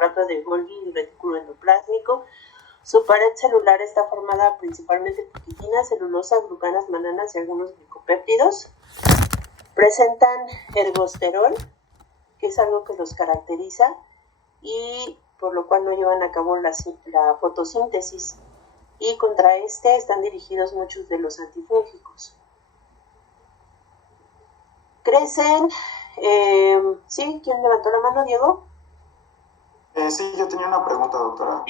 aparato de Golgi y retículo endoplásmico. Su pared celular está formada principalmente por quitina, celulosa, glucanas, mananas y algunos glicopéptidos. Presentan ergosterol, que es algo que los caracteriza, y por lo cual no llevan a cabo la fotosíntesis. Y contra este están dirigidos muchos de los antifúngicos. Crecen, ¿sí? ¿Quién levantó la mano, Diego? Sí, yo tenía una pregunta, doctora.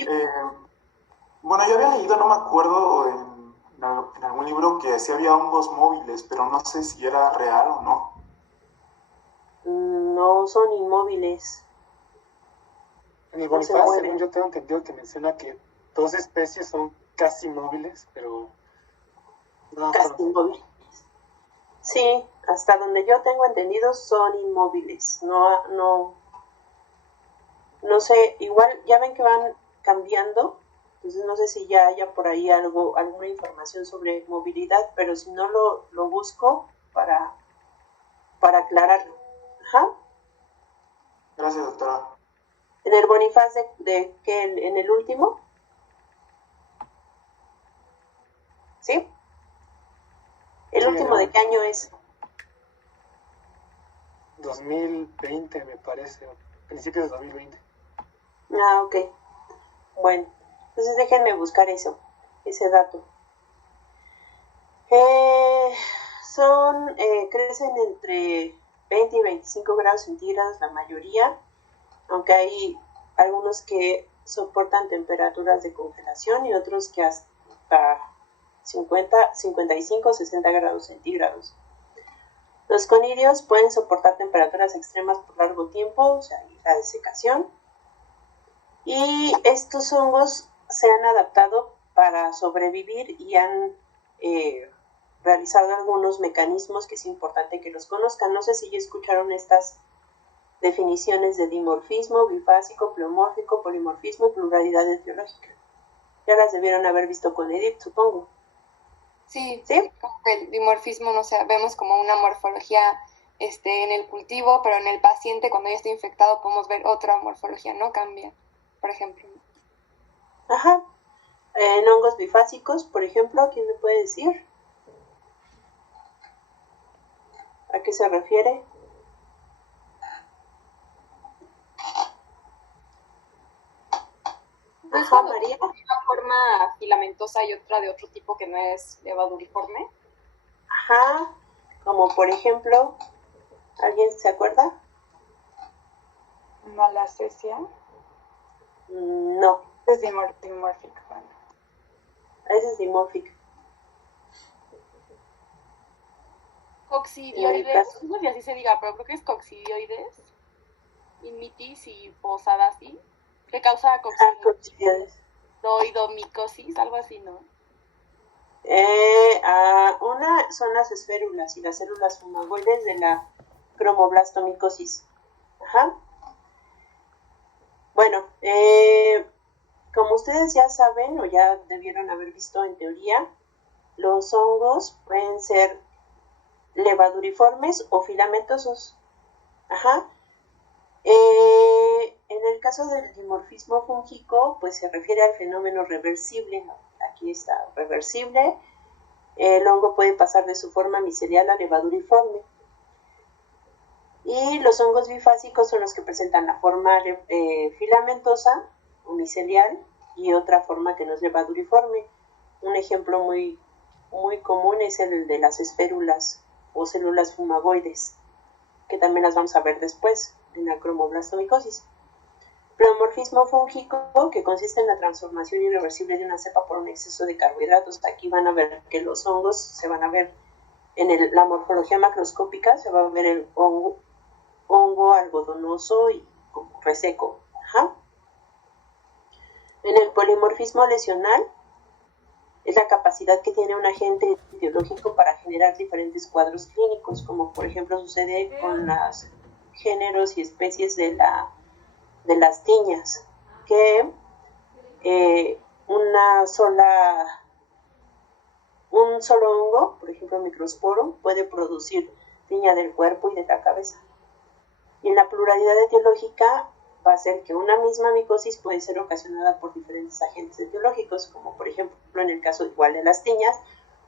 Bueno, yo había leído, no me acuerdo, en algún libro que sí había hongos móviles, pero no sé si era real o no. No son inmóviles. En el Bonifaz, según yo tengo entendido que menciona que 2 especies son casi móviles, pero no. Casi inmóviles. Sí, hasta donde yo tengo entendido son inmóviles. No sé, igual ya ven que van cambiando, entonces no sé si ya haya por ahí alguna información sobre movilidad, pero si no lo busco para aclararlo. Ajá. Gracias, doctora. En el Bonifaz de que en el último. ¿Sí? ¿El último de qué año es? 2020, me parece, principios de 2020. Ah, ok. Bueno, entonces déjenme buscar ese dato. Crecen entre 20 y 25 grados centígrados la mayoría, aunque hay algunos que soportan temperaturas de congelación y otros que hasta 50, 55, 60 grados centígrados. Los conidios pueden soportar temperaturas extremas por largo tiempo, o sea, la desecación. Y estos hongos se han adaptado para sobrevivir y han realizado algunos mecanismos que es importante que los conozcan. No sé si ya escucharon estas definiciones de dimorfismo, bifásico, pleomórfico, polimorfismo y pluralidad etiológica. Ya las debieron haber visto con Edith, supongo. Sí, el dimorfismo, no sé, vemos como una morfología en el cultivo, pero en el paciente cuando ya está infectado podemos ver otra morfología, ¿no? Cambia, por ejemplo. Ajá. En hongos bifásicos, por ejemplo, ¿quién me puede decir? ¿A qué se refiere? Ajá, María. Una forma filamentosa y otra de otro tipo que no es levaduriforme. Ajá, como por ejemplo, ¿alguien se acuerda? Malacesia. No. Es dimórfica. Ese es dimórfica. Coccidioides, no sé si así se diga, pero creo que es coccidioides. Inmitis y posadasi, que causa coccidioidomicosis, algo así, ¿no? Una son las esférulas y las células fumagoides de la cromoblastomicosis. Ajá. Bueno, como ustedes ya saben o ya debieron haber visto en teoría, los hongos pueden ser levaduriformes o filamentosos. Ajá. En el caso del dimorfismo fúngico, pues se refiere al fenómeno reversible. Aquí está, reversible. El hongo puede pasar de su forma micelial a levaduriforme. Y los hongos bifásicos son los que presentan la forma filamentosa o micelial y otra forma que no es levaduriforme. Un ejemplo muy, muy común es el de las esférulas o células fumagoides, que también las vamos a ver después en la cromoblastomicosis. Pleomorfismo fúngico, que consiste en la transformación irreversible de una cepa por un exceso de carbohidratos. Aquí van a ver que los hongos se van a ver en la morfología macroscópica, se va a ver el hongo algodonoso y como reseco. Ajá. En el polimorfismo lesional es la capacidad que tiene un agente etiológico para generar diferentes cuadros clínicos, como por ejemplo sucede con los géneros y especies de las tiñas, que un solo hongo, por ejemplo microsporum, puede producir tiña del cuerpo y de la cabeza. Y en la pluralidad etiológica va a ser que una misma micosis puede ser ocasionada por diferentes agentes etiológicos, como por ejemplo en el caso igual de las tiñas,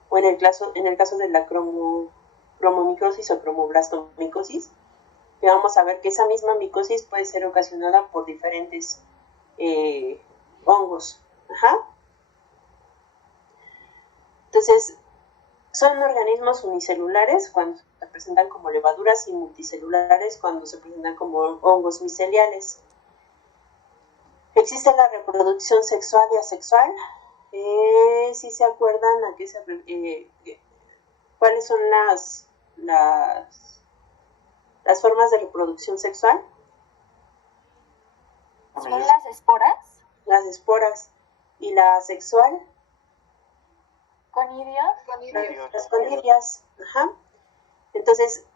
o en el caso de la cromomicosis o cromoblastomicosis, que vamos a ver que esa misma micosis puede ser ocasionada por diferentes hongos. Entonces, son organismos unicelulares cuando se presentan como levaduras y multicelulares cuando se presentan como hongos miceliales. Existe la reproducción sexual y asexual. Si se acuerdan a qué cuáles son las formas de reproducción sexual. ¿Son las esporas? Las esporas. ¿Y la asexual? ¿Conidias? Las conidias. Entonces,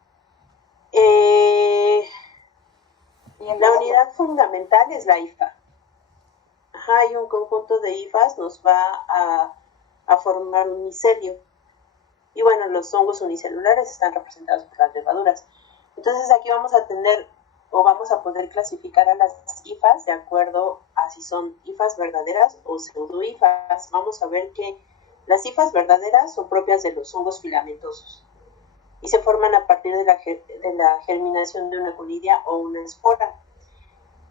la unidad fundamental es la hifa. Y un conjunto de hifas nos va a formar un micelio. Y bueno, los hongos unicelulares están representados por las levaduras. Entonces aquí vamos a tener, o vamos a poder clasificar a las hifas de acuerdo a si son hifas verdaderas o pseudohifas. Vamos a ver que las hifas verdaderas son propias de los hongos filamentosos y se forman a partir de la germinación de una conidia o una espora.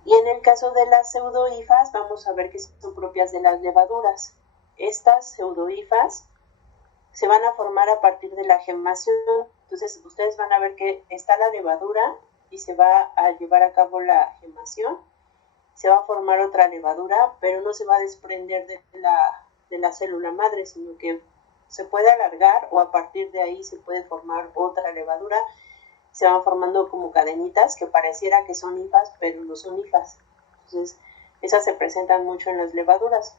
Y en el caso de las pseudohifas, vamos a ver que son propias de las levaduras. Estas pseudohifas se van a formar a partir de la gemación. Entonces, ustedes van a ver que está la levadura y se va a llevar a cabo la gemación. Se va a formar otra levadura, pero no se va a desprender de la célula madre, sino que se puede alargar o a partir de ahí se puede formar otra levadura. Se van formando como cadenitas que pareciera que son hifas, pero no son hifas. Entonces, esas se presentan mucho en las levaduras.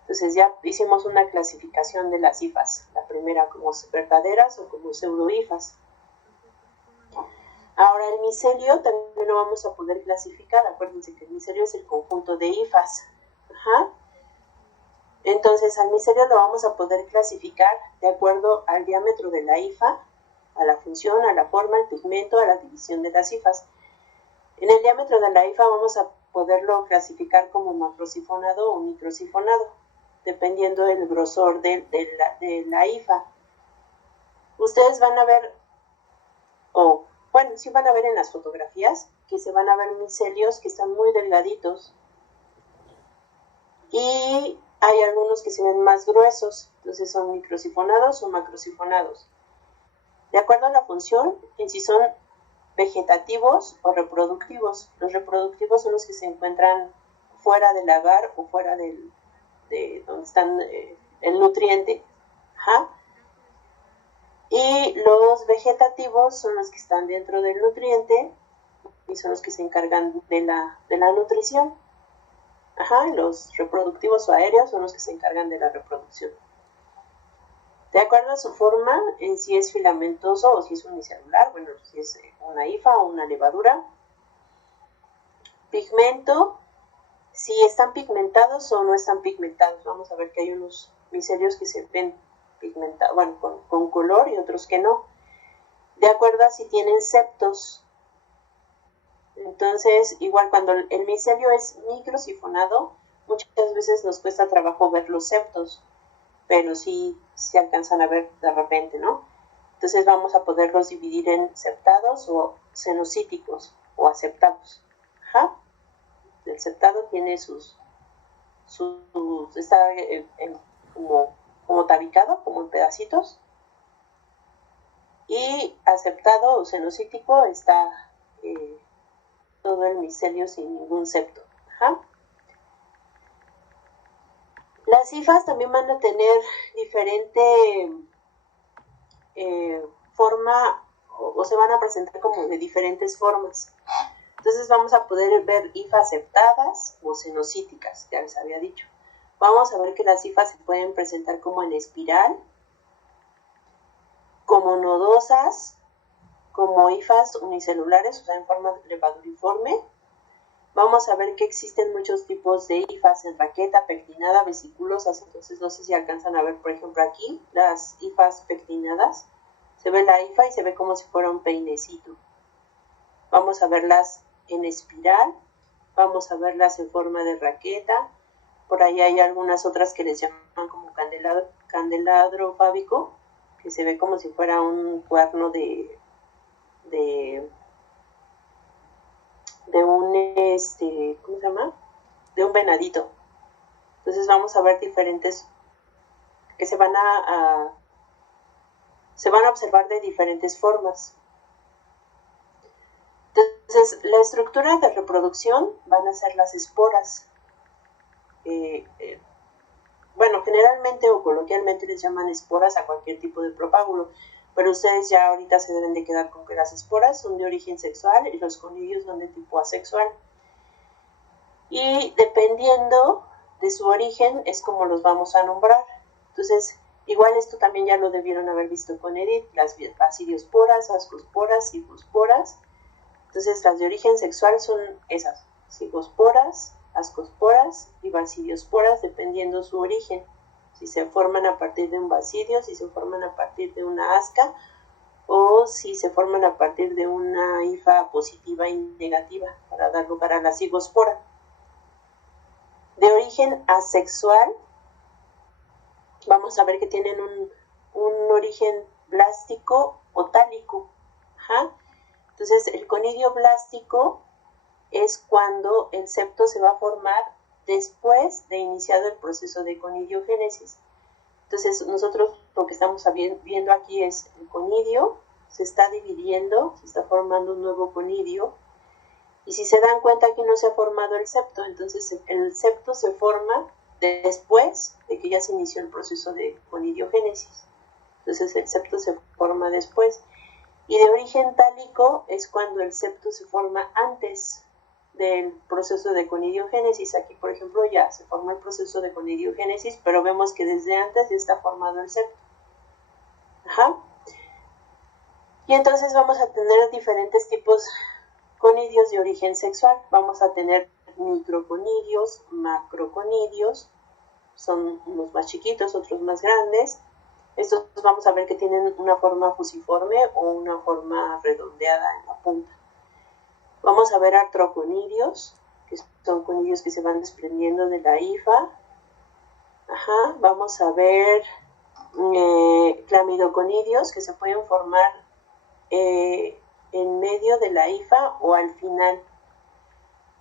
Entonces ya hicimos una clasificación de las hifas, la primera como verdaderas o como pseudohifas. Ahora el micelio también lo vamos a poder clasificar. Acuérdense que el micelio es el conjunto de hifas. Entonces al micelio lo vamos a poder clasificar de acuerdo al diámetro de la hifa, a la función, a la forma, al pigmento, a la división de las hifas. En el diámetro de la hifa vamos a poderlo clasificar como macrosifonado o microsifonado, dependiendo del grosor de la hifa. Ustedes van a ver, sí van a ver en las fotografías, que se van a ver micelios que están muy delgaditos. Y hay algunos que se ven más gruesos, entonces son microsifonados o macrosifonados. De acuerdo a la función, en si son vegetativos o reproductivos. Los reproductivos son los que se encuentran fuera del agar o fuera de donde están el nutriente. Y los vegetativos son los que están dentro del nutriente y son los que se encargan de la nutrición. Y los reproductivos o aéreos son los que se encargan de la reproducción. De acuerdo a su forma, en si es filamentoso o si es unicelular, si es una hifa o una levadura. Pigmento, si están pigmentados o no están pigmentados. Vamos a ver que hay unos micelios que se ven pigmentados, con color y otros que no. De acuerdo a si tienen septos. Entonces, igual cuando el micelio es microsifonado, muchas veces nos cuesta trabajo ver los septos, pero sí se alcanzan a ver de repente, ¿no? Entonces vamos a poderlos dividir en septados o cenocíticos o aceptados. El septado tiene está como tabicado, como en pedacitos. Y aceptado o cenocítico está todo el micelio sin ningún septo. Las hifas también van a tener diferente forma o se van a presentar como de diferentes formas. Entonces vamos a poder ver hifas septadas o cenocíticas, ya les había dicho. Vamos a ver que las hifas se pueden presentar como en espiral, como nodosas, como hifas unicelulares, o sea, en forma levaduriforme. Vamos a ver que existen muchos tipos de hifas en raqueta, pectinada, vesiculosas. Entonces no sé si alcanzan a ver, por ejemplo, aquí las hifas pectinadas. Se ve la hifa y se ve como si fuera un peinecito. Vamos a ver las en espiral, vamos a verlas en forma de raqueta, por ahí hay algunas otras que les llaman como candelabro fábico, que se ve como si fuera un cuerno de un ¿cómo se llama? De un venadito. Entonces vamos a ver diferentes que se van a observar de diferentes formas. Entonces, la estructura de reproducción van a ser las esporas. Bueno, generalmente o coloquialmente les llaman esporas a cualquier tipo de propágulo, pero ustedes ya ahorita se deben de quedar con que las esporas son de origen sexual y los conidios son de tipo asexual. Y dependiendo de su origen es como los vamos a nombrar. Entonces, igual esto también ya lo debieron haber visto con Edith, las basidiosporas, ascosporas, cigosporas. Entonces, las de origen sexual son esas, cigosporas, ascosporas y basidiosporas, dependiendo su origen. Si se forman a partir de un basidio, si se forman a partir de una asca, o si se forman a partir de una hifa positiva y negativa, para dar lugar a la cigospora. De origen asexual, vamos a ver que tienen un origen blástico o tálico. Ajá. Entonces, el conidio blástico es cuando el septo se va a formar después de iniciado el proceso de conidiogénesis. Entonces, nosotros lo que estamos viendo aquí es el conidio, se está dividiendo, se está formando un nuevo conidio, y si se dan cuenta aquí no se ha formado el septo, entonces el septo se forma después de que ya se inició el proceso de conidiogénesis. Entonces, el septo se forma después. Y de origen tálico es cuando el septo se forma antes del proceso de conidiogénesis. Aquí, por ejemplo, ya se formó el proceso de conidiogénesis, pero vemos que desde antes ya está formado el septo. Ajá. Y entonces vamos a tener diferentes tipos conidios de origen sexual. Vamos a tener microconidios, macroconidios, son unos más chiquitos, otros más grandes. Estos vamos a ver que tienen una forma fusiforme o una forma redondeada en la punta. Vamos a ver artroconidios, que son conidios que se van desprendiendo de la hifa. Ajá. Vamos a ver clamidoconidios, que se pueden formar en medio de la hifa o al final.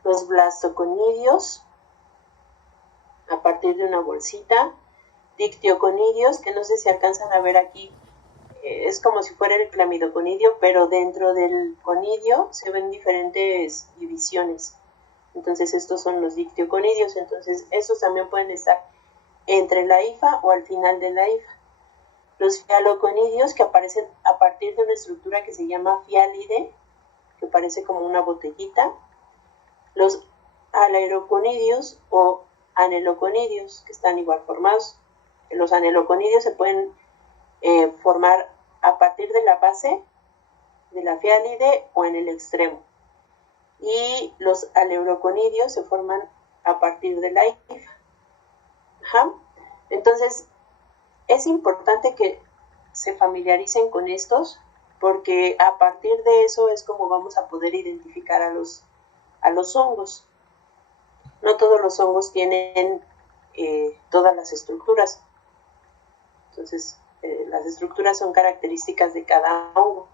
Los blastoconidios, a partir de una bolsita. Dictioconidios, que no sé si alcanzan a ver aquí, es como si fuera el clamidoconidio, pero dentro del conidio se ven diferentes divisiones. Entonces estos son los dictioconidios. Entonces estos también pueden estar entre la hifa o al final de la hifa. Los fialoconidios, que aparecen a partir de una estructura que se llama fiálide, que parece como una botellita. Los aleuroconidios o aneloconidios, que están igual formados. Los aneloconidios se pueden formar a partir de la base de la fiálide o en el extremo. Y los aleuroconidios se forman a partir de la hifa. Ajá. Entonces, es importante que se familiaricen con estos, porque a partir de eso es como vamos a poder identificar a los hongos. No todos los hongos tienen todas las estructuras. Entonces, las estructuras son características de cada hongo.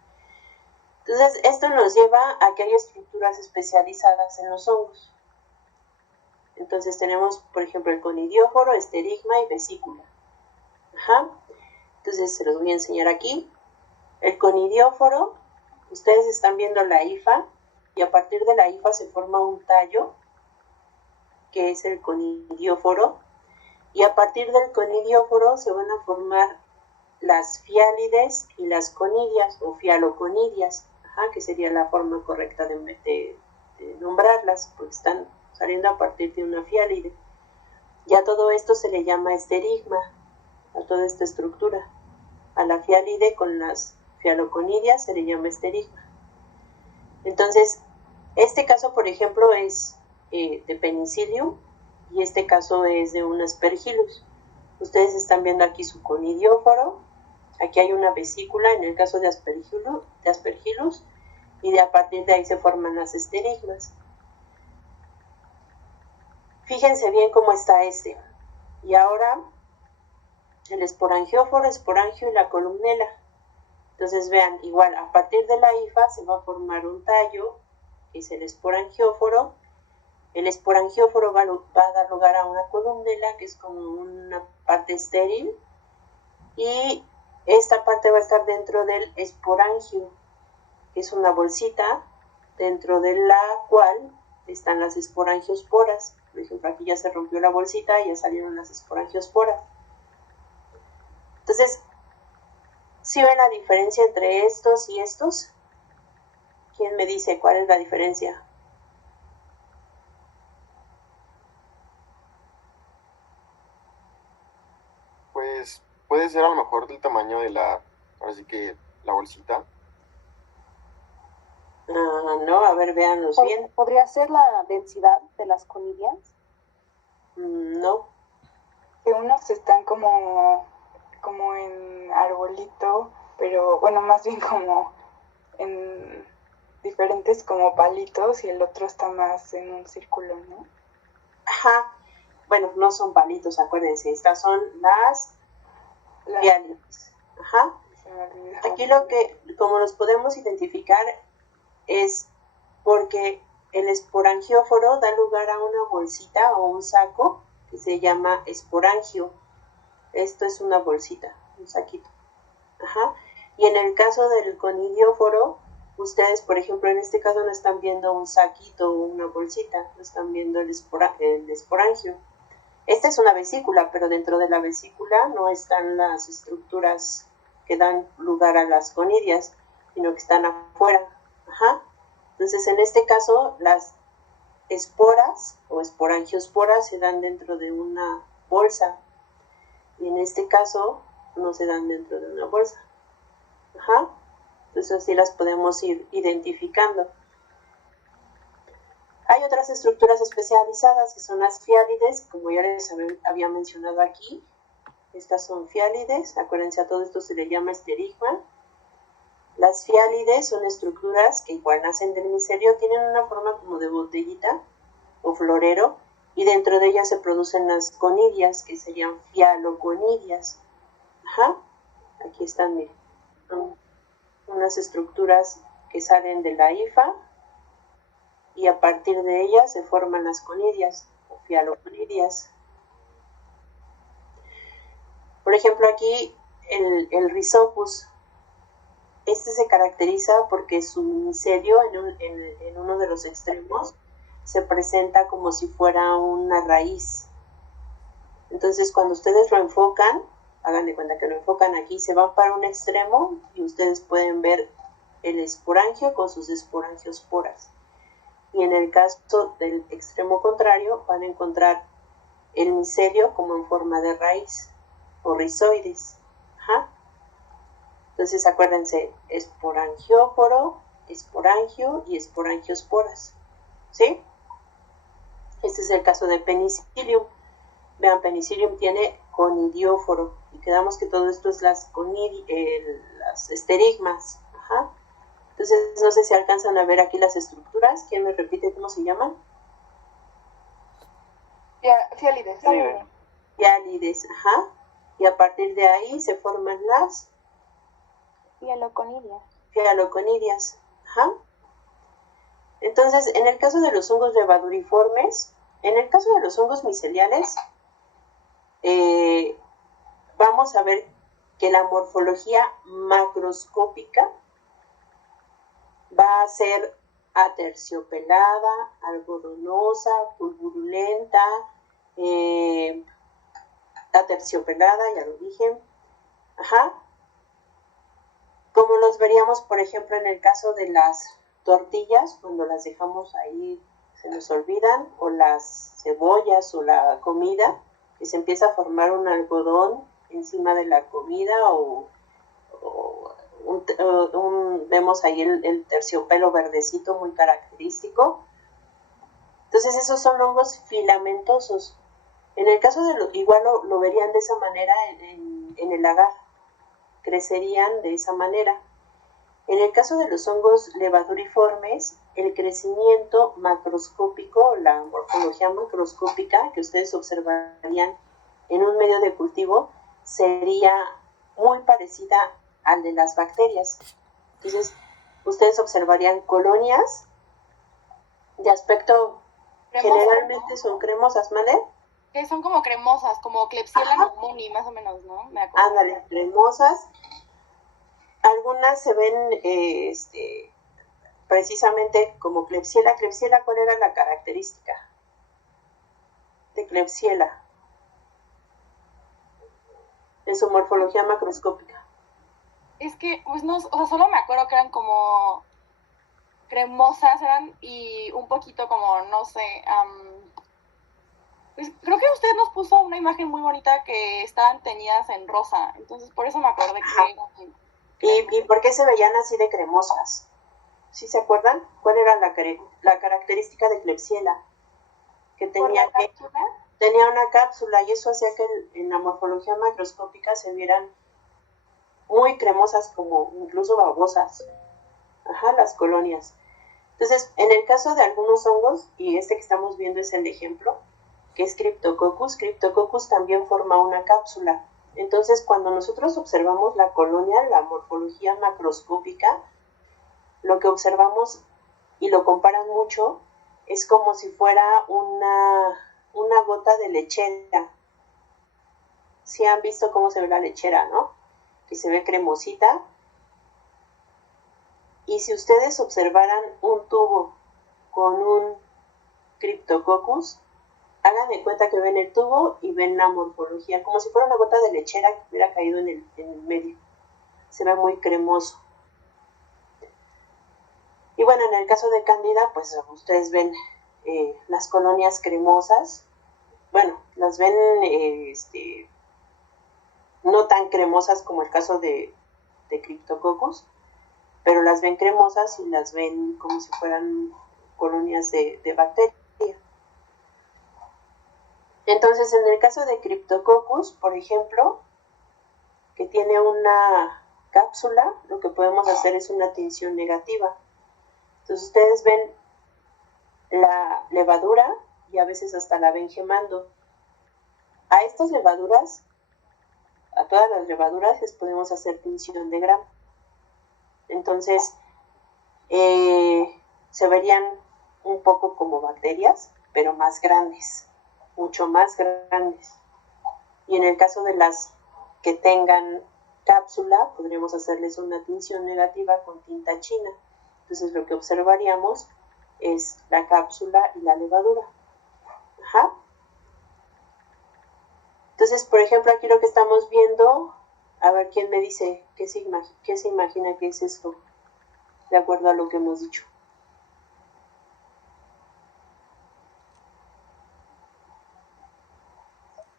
Entonces, esto nos lleva a que hay estructuras especializadas en los hongos. Entonces, tenemos, por ejemplo, el conidióforo, esterigma y vesícula. Ajá. Entonces, se los voy a enseñar aquí. El conidióforo, ustedes están viendo la hifa, y a partir de la hifa se forma un tallo, que es el conidióforo. Y a partir del conidióforo se van a formar las fiálides y las conidias o fialoconidias, que sería la forma correcta de nombrarlas, porque están saliendo a partir de una fiálide. Ya todo esto se le llama esterigma, a toda esta estructura. A la fiálide con las fialoconidias se le llama esterigma. Entonces, este caso, por ejemplo, es de Penicillium, y este caso es de un Aspergillus. Ustedes están viendo aquí su conidióforo, aquí hay una vesícula en el caso de Aspergillus, y a partir de ahí se forman las esterigmas. Fíjense bien cómo está este. Y ahora el esporangióforo, esporangio y la columela. Entonces vean, igual a partir de la hifa se va a formar un tallo, que es el esporangióforo. El esporangióforo va a dar lugar a una columela, que es como una parte estéril, y esta parte va a estar dentro del esporangio, que es una bolsita dentro de la cual están las esporangiosporas. Por ejemplo, aquí ya se rompió la bolsita y ya salieron las esporangiosporas. Entonces, ¿sí ven la diferencia entre estos y estos? ¿Quién me dice cuál es la diferencia? Pues puede ser a lo mejor del tamaño de ahora sí que la bolsita. No, a ver, véanlos bien. ¿Podría ser la densidad de las conidias? No. Que unos están como en arbolito, pero bueno, más bien como en diferentes como palitos, y el otro está más en un círculo, ¿no? Ajá. Bueno, no son palitos, acuérdense. Estas son las fiálides. Ajá. Aquí como los podemos identificar, es porque el esporangióforo da lugar a una bolsita o un saco que se llama esporangio. Esto es una bolsita, un saquito. Ajá. Y en el caso del conidióforo, ustedes, por ejemplo, en este caso no están viendo un saquito o una bolsita, no están viendo el esporangio. Esta es una vesícula, pero dentro de la vesícula no están las estructuras que dan lugar a las conidias, sino que están afuera. Ajá. Entonces, en este caso, las esporas o esporangiosporas se dan dentro de una bolsa, y en este caso no se dan dentro de una bolsa. Ajá. Entonces, así las podemos ir identificando. Hay otras estructuras especializadas que son las fiálides, como ya les había mencionado aquí. Estas son fiálides, acuérdense, a todo esto se le llama esterigma. Las fiálides son estructuras que igual nacen del micelio, tienen una forma como de botellita o florero, y dentro de ellas se producen las conidias, que serían fialoconidias. Ajá, aquí están, miren, son unas estructuras que salen de la hifa, y a partir de ellas se forman las conidias o fialoconidias. Por ejemplo, aquí el Rhizopus, este se caracteriza porque su micelio en uno de los extremos se presenta como si fuera una raíz. Entonces, cuando ustedes lo enfocan, hagan de cuenta que lo enfocan aquí, se van para un extremo y ustedes pueden ver el esporangio con sus esporangiosporas. Y en el caso del extremo contrario, van a encontrar el micelio como en forma de raíz o rizoides. Ajá. Entonces, acuérdense, esporangióforo, esporangio y esporangiosporas. ¿Sí? Este es el caso de Penicillium. Vean, Penicillium tiene conidióforo. Y quedamos que todo esto es las esterigmas. Ajá. Entonces, no sé si alcanzan a ver aquí las estructuras. ¿Quién me repite cómo se llaman? Fiálides. Fiálides, ajá. Y a partir de ahí se forman las fialoconidias. Ajá. Entonces, en el caso de los hongos levaduriformes, en el caso de los hongos miceliales, vamos a ver que la morfología macroscópica va a ser aterciopelada, algodonosa, pulvurulenta, aterciopelada, ya lo dije. Ajá. Como los veríamos, por ejemplo, en el caso de las tortillas, cuando las dejamos ahí, se nos olvidan, o las cebollas o la comida, que se empieza a formar un algodón encima de la comida, vemos ahí el terciopelo verdecito muy característico. Entonces, esos son hongos filamentosos. En el caso de igual lo verían de esa manera en el agar, crecerían de esa manera. En el caso de los hongos levaduriformes, el crecimiento macroscópico, la morfología macroscópica que ustedes observarían en un medio de cultivo sería muy parecida al de las bacterias. Entonces, ustedes observarían colonias de aspecto cremosas, generalmente, ¿no? Son cremosas, ¿vale? Que son como cremosas, como Klebsiella pneumoniae, más o menos, ¿no? Ándale, cremosas. Algunas se ven precisamente como Klebsiella. Klebsiella, ¿cuál era la característica de Klebsiella en su morfología macroscópica? Es que, pues no, o sea, solo me acuerdo que eran como cremosas, y un poquito como, no sé, pues creo que usted nos puso una imagen muy bonita que estaban teñidas en rosa, entonces por eso me acordé que eran. ¿Y por qué se veían así de cremosas? ¿Sí se acuerdan? ¿Cuál era la característica de Klebsiella? Que tenía una cápsula y eso hacía que en la morfología macroscópica se vieran muy cremosas, como incluso babosas. Las colonias. Entonces, en el caso de algunos hongos, y este que estamos viendo es el ejemplo, que es Cryptococcus también forma una cápsula. Entonces, cuando nosotros observamos la colonia, la morfología macroscópica, lo que observamos, y lo comparan mucho, es como si fuera una gota de lechera. ¿Sí han visto cómo se ve la lechera, no? Que se ve cremosita. Y si ustedes observaran un tubo con un Cryptococcus, hagan de cuenta que ven el tubo y ven la morfología, como si fuera una gota de lechera que hubiera caído en el medio. Se ve muy cremoso. Y bueno, en el caso de Cándida, pues ustedes ven las colonias cremosas. Bueno, las ven no tan cremosas como el caso de Cryptococcus, pero las ven cremosas y las ven como si fueran colonias de bacterias. Entonces, en el caso de Cryptococcus, por ejemplo, que tiene una cápsula, lo que podemos hacer es una tinción negativa. Entonces, ustedes ven la levadura y a veces hasta la ven gemando. A estas levaduras, a todas las levaduras, les podemos hacer tinción de Gram. Entonces, se verían un poco como bacterias, pero más grandes, mucho más grandes. Y en el caso de las que tengan cápsula, podríamos hacerles una tinción negativa con tinta china. Entonces, lo que observaríamos es la cápsula y la levadura. Entonces, por ejemplo, aquí lo que estamos viendo, a ver quién me dice qué se imagina que es esto, de acuerdo a lo que hemos dicho.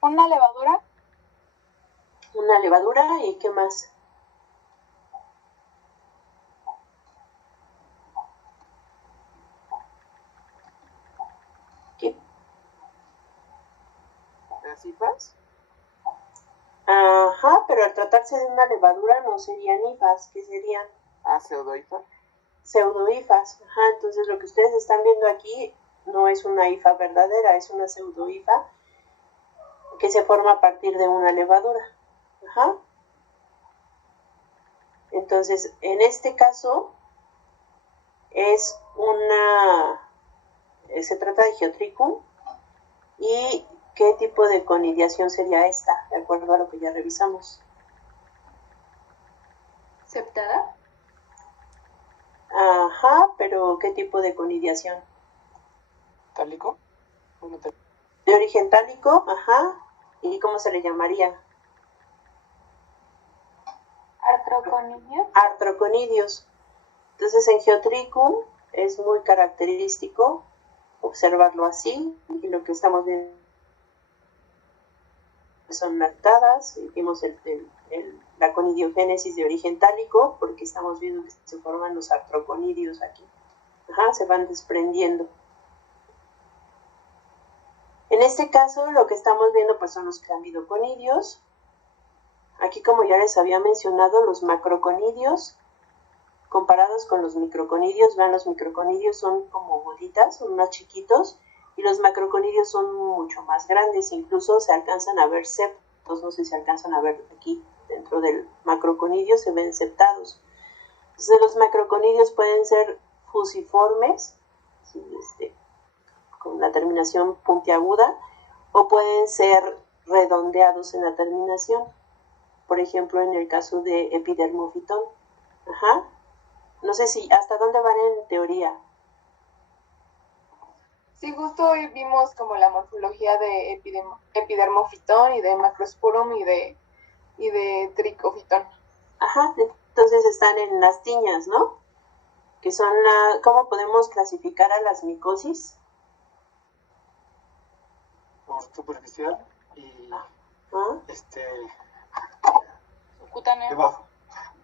¿Una levadura? Una levadura, ¿y qué más? ¿Qué? ¿Las hifas? Pero al tratarse de una levadura no serían hifas, ¿qué serían? Pseudohifas. Pseudohifas, entonces lo que ustedes están viendo aquí no es una hifa verdadera, es una pseudohifa que se forma a partir de una levadura. Entonces, en este caso se trata de Geotrichum. ¿Y qué tipo de conidiación sería esta, de acuerdo a lo que ya revisamos? ¿Septada? Pero ¿qué tipo de conidiación? ¿Tálico? De origen tálico, ¿y cómo se le llamaría? ¿Artroconidios? Artroconidios. Entonces, en Geotrichum es muy característico observarlo así, y lo que estamos viendo son lactadas, y vimos la conidiogénesis de origen tálico, porque estamos viendo que se forman los artroconidios aquí. Se van desprendiendo. En este caso, lo que estamos viendo pues son los clamidoconidios. Aquí, como ya les había mencionado, los macroconidios comparados con los microconidios. Vean, los microconidios son como gotitas, son más chiquitos, y los macroconidios son mucho más grandes, incluso se alcanzan a ver septos, no sé si se alcanzan a ver aquí, dentro del macroconidio se ven septados. Entonces los macroconidios pueden ser fusiformes, ¿sí? Con la terminación puntiaguda, o pueden ser redondeados en la terminación, por ejemplo en el caso de epidermofitón. Ajá. No sé si hasta dónde van en teoría. Sí, justo hoy vimos como la morfología de epidermofitón y de macrosporum y de tricofitón. Ajá, entonces están en las tiñas, ¿no? Que son ¿cómo podemos clasificar a las micosis? Por superficial y Subcutánea. debajo.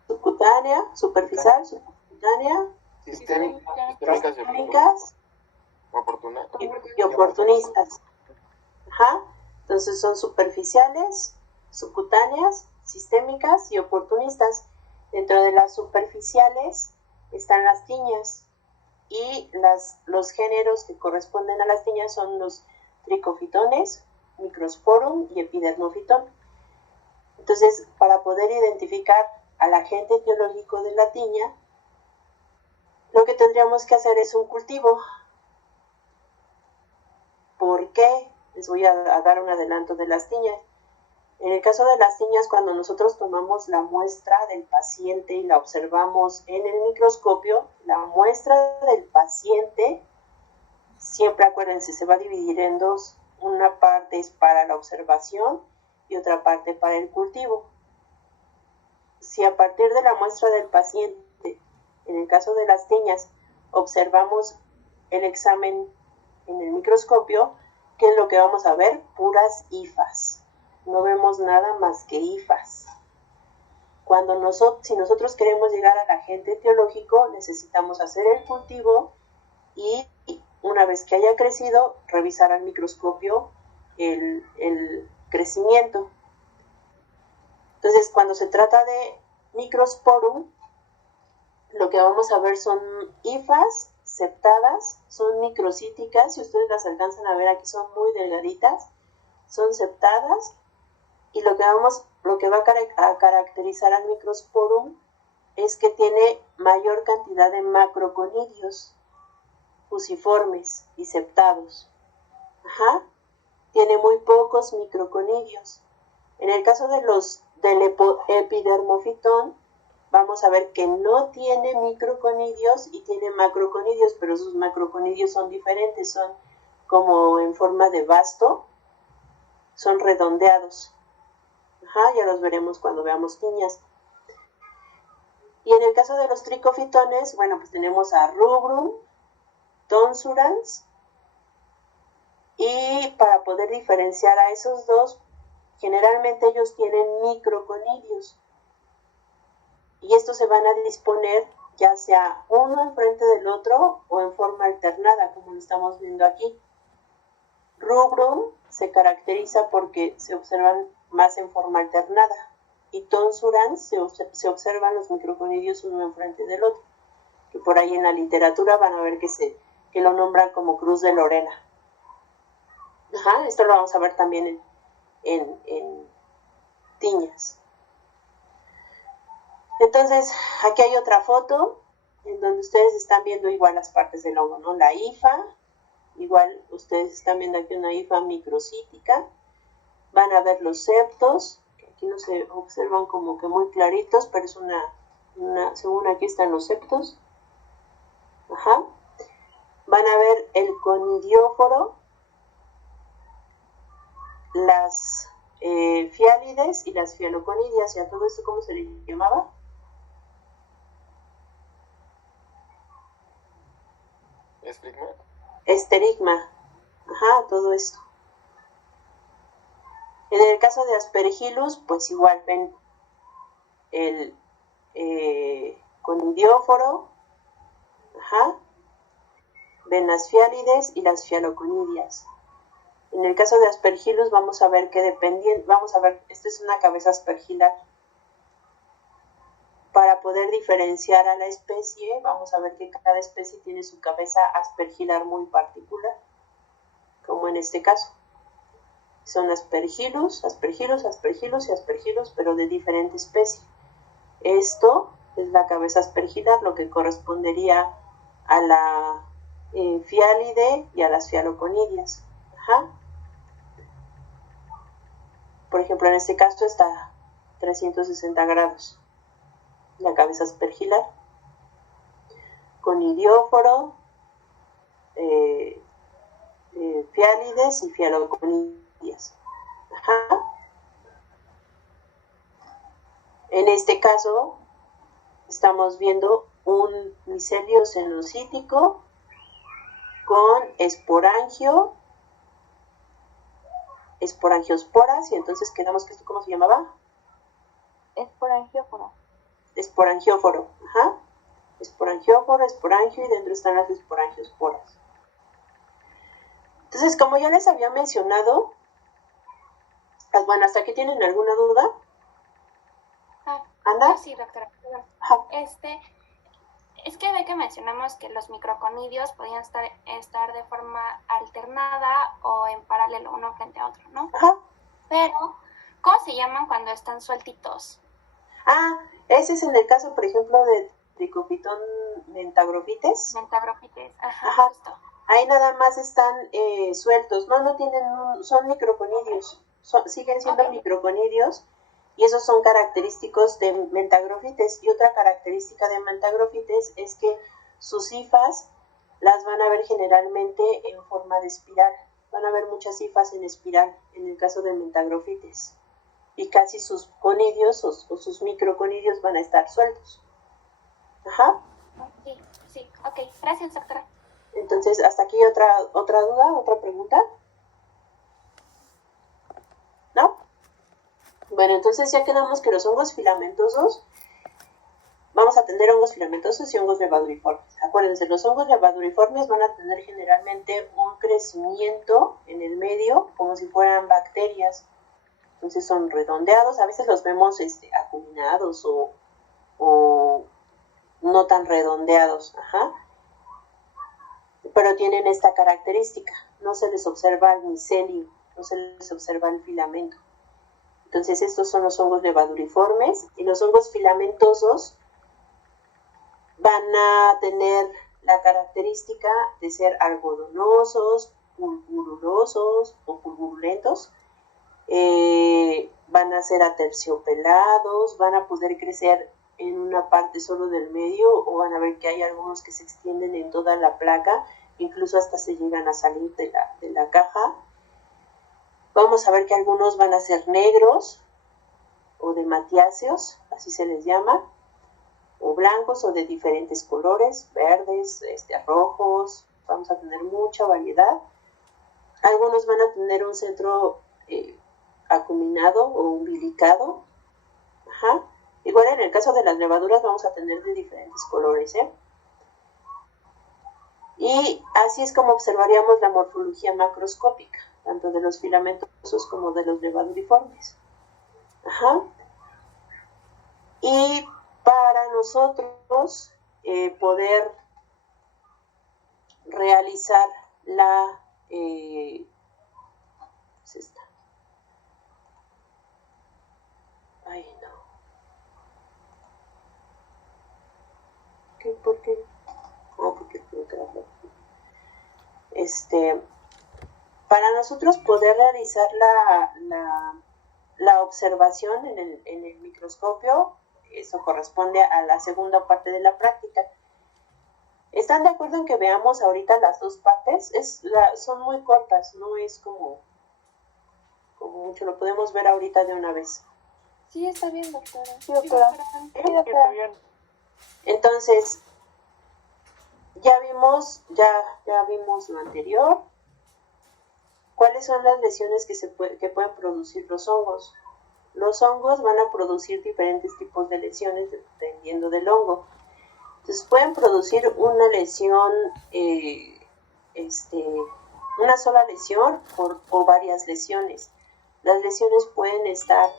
Subcutánea, superficial, subcutánea, sistémicas y oportunistas. Ajá. Entonces son superficiales, subcutáneas, sistémicas y oportunistas. Dentro de las superficiales están las tiñas, y los géneros que corresponden a las tiñas son los tricofitones, microsporum y epidermofitón. Entonces, para poder identificar al agente etiológico de la tiña, lo que tendríamos que hacer es un cultivo. ¿Por qué? Les voy a dar un adelanto de las tiñas. En el caso de las tiñas, cuando nosotros tomamos la muestra del paciente y la observamos en el microscopio, la muestra del paciente, siempre acuérdense, se va a dividir en dos. Una parte es para la observación y otra parte para el cultivo. Si a partir de la muestra del paciente, en el caso de las tiñas, observamos el examen en el microscopio, ¿qué es lo que vamos a ver? Puras hifas. No vemos nada más que hifas. Si nosotros queremos llegar al agente etiológico, necesitamos hacer el cultivo y una vez que haya crecido, revisar al microscopio el crecimiento. Entonces, cuando se trata de microsporum, lo que vamos a ver son hifas septadas, son microcíticas, si ustedes las alcanzan a ver aquí son muy delgaditas, son septadas, y lo que va a caracterizar al microsporum es que tiene mayor cantidad de macroconidios fusiformes y septados. Ajá. Tiene muy pocos microconidios. En el caso del epidermofitón, vamos a ver que no tiene microconidios y tiene macroconidios, pero sus macroconidios son diferentes, son como en forma de basto, son redondeados. Ajá, ya los veremos cuando veamos tiñas. Y en el caso de los tricofitones, bueno, pues tenemos a rubrum, tonsurans, y para poder diferenciar a esos dos, generalmente ellos tienen microconidios, y estos se van a disponer ya sea uno enfrente del otro o en forma alternada, como lo estamos viendo aquí. Rubrum se caracteriza porque se observan más en forma alternada, y tonsurans se observan los microconidios uno enfrente del otro, que por ahí en la literatura van a ver que lo nombran como cruz de Lorena. Ajá, esto lo vamos a ver también en tiñas. Entonces, aquí hay otra foto en donde ustedes están viendo igual las partes del hongo, ¿no? La hifa, igual ustedes están viendo aquí una hifa microcítica. Van a ver los septos, que aquí no se observan como que muy claritos, pero es según aquí están los septos. Ajá. Van a ver el conidióforo, las fiálides y las fialoconidias, y a todo esto, ¿cómo se le llamaba? Esterigma. Ajá, todo esto. En el caso de Aspergillus, pues igual ven el conidióforo, ajá, ven las fiálides y las fialoconidias. En el caso de Aspergillus vamos a ver que esta es una cabeza aspergilar. para poder diferenciar a la especie, vamos a ver que cada especie tiene su cabeza aspergilar muy particular, como en este caso. Son aspergillus, aspergillus, aspergillus y aspergillus, pero de diferente especie. Esto es la cabeza aspergilar, lo que correspondería a la fialide y a las fialoconidias. Ajá. Por ejemplo, en este caso está 360 grados la cabeza aspergilar, con idióforo, fialides y fialoconidias. Ajá. En este caso estamos viendo un micelio cenocítico con esporangiosporas, y entonces quedamos que esto, ¿cómo se llamaba? Esporangióforo. Esporangióforo, ajá. Esporangióforo, esporangio, y dentro están las esporangiosporas. Entonces, como ya les había mencionado, bueno, ¿hasta aquí tienen alguna duda? ¿Anda? Sí, doctora. Ajá. Es que ve que mencionamos que los microconidios podían estar de forma alternada o en paralelo uno frente a otro, ¿no? Ajá. Pero, ¿cómo se llaman cuando están sueltitos? Ese es en el caso, por ejemplo, de Tricopiton mentagrofites. Mentagrofites, Ajá. Justo. Ahí nada más están sueltos, no tienen son microconidios, siguen siendo microconidios, y esos son característicos de mentagrofites. Y otra característica de mentagrofites es que sus hifas las van a ver generalmente en forma de espiral. Van a ver muchas hifas en espiral en el caso de mentagrofites. Y casi sus conidios o sus microconidios van a estar sueltos. Ajá. Sí, ok. Gracias, doctora. Entonces, ¿hasta aquí otra duda, otra pregunta? ¿No? Bueno, entonces ya quedamos que los hongos filamentosos, vamos a tener hongos filamentosos y hongos levaduriformes. Acuérdense, los hongos levaduriformes van a tener generalmente un crecimiento en el medio como si fueran bacterias. Entonces son redondeados, a veces los vemos acuminados o no tan redondeados, ajá. Pero tienen esta característica, no se les observa el micelio, no se les observa el filamento. Entonces estos son los hongos levaduriformes, y los hongos filamentosos van a tener la característica de ser algodonosos, pulgurosos o pulgulentos, van a ser aterciopelados, van a poder crecer en una parte solo del medio, o van a ver que hay algunos que se extienden en toda la placa, incluso hasta se llegan a salir de la caja. Vamos a ver que algunos van a ser negros o de matiáceos, así se les llama, o blancos o de diferentes colores, verdes, rojos. Vamos a tener mucha variedad. Algunos van a tener un centro acuminado o umbilicado. Ajá. Igual en el caso de las levaduras vamos a tener de diferentes colores, Y así es como observaríamos la morfología macroscópica, tanto de los filamentosos como de los levaduriformes. Ajá. Y para nosotros poder realizar la... ¿es esta? Ay, no. ¿Por qué? Porque tengo que darle. Para nosotros poder realizar la observación en el microscopio, eso corresponde a la segunda parte de la práctica. ¿Están de acuerdo en que veamos ahorita las dos partes? Son muy cortas, no es como mucho, lo podemos ver ahorita de una vez. Sí, está bien, doctora. Sí, doctora. Sí, doctora. Entonces, ya vimos lo anterior. ¿Cuáles son las lesiones que pueden producir los hongos? Los hongos van a producir diferentes tipos de lesiones dependiendo del hongo. Entonces pueden producir una lesión, una sola lesión o varias lesiones. Las lesiones pueden estar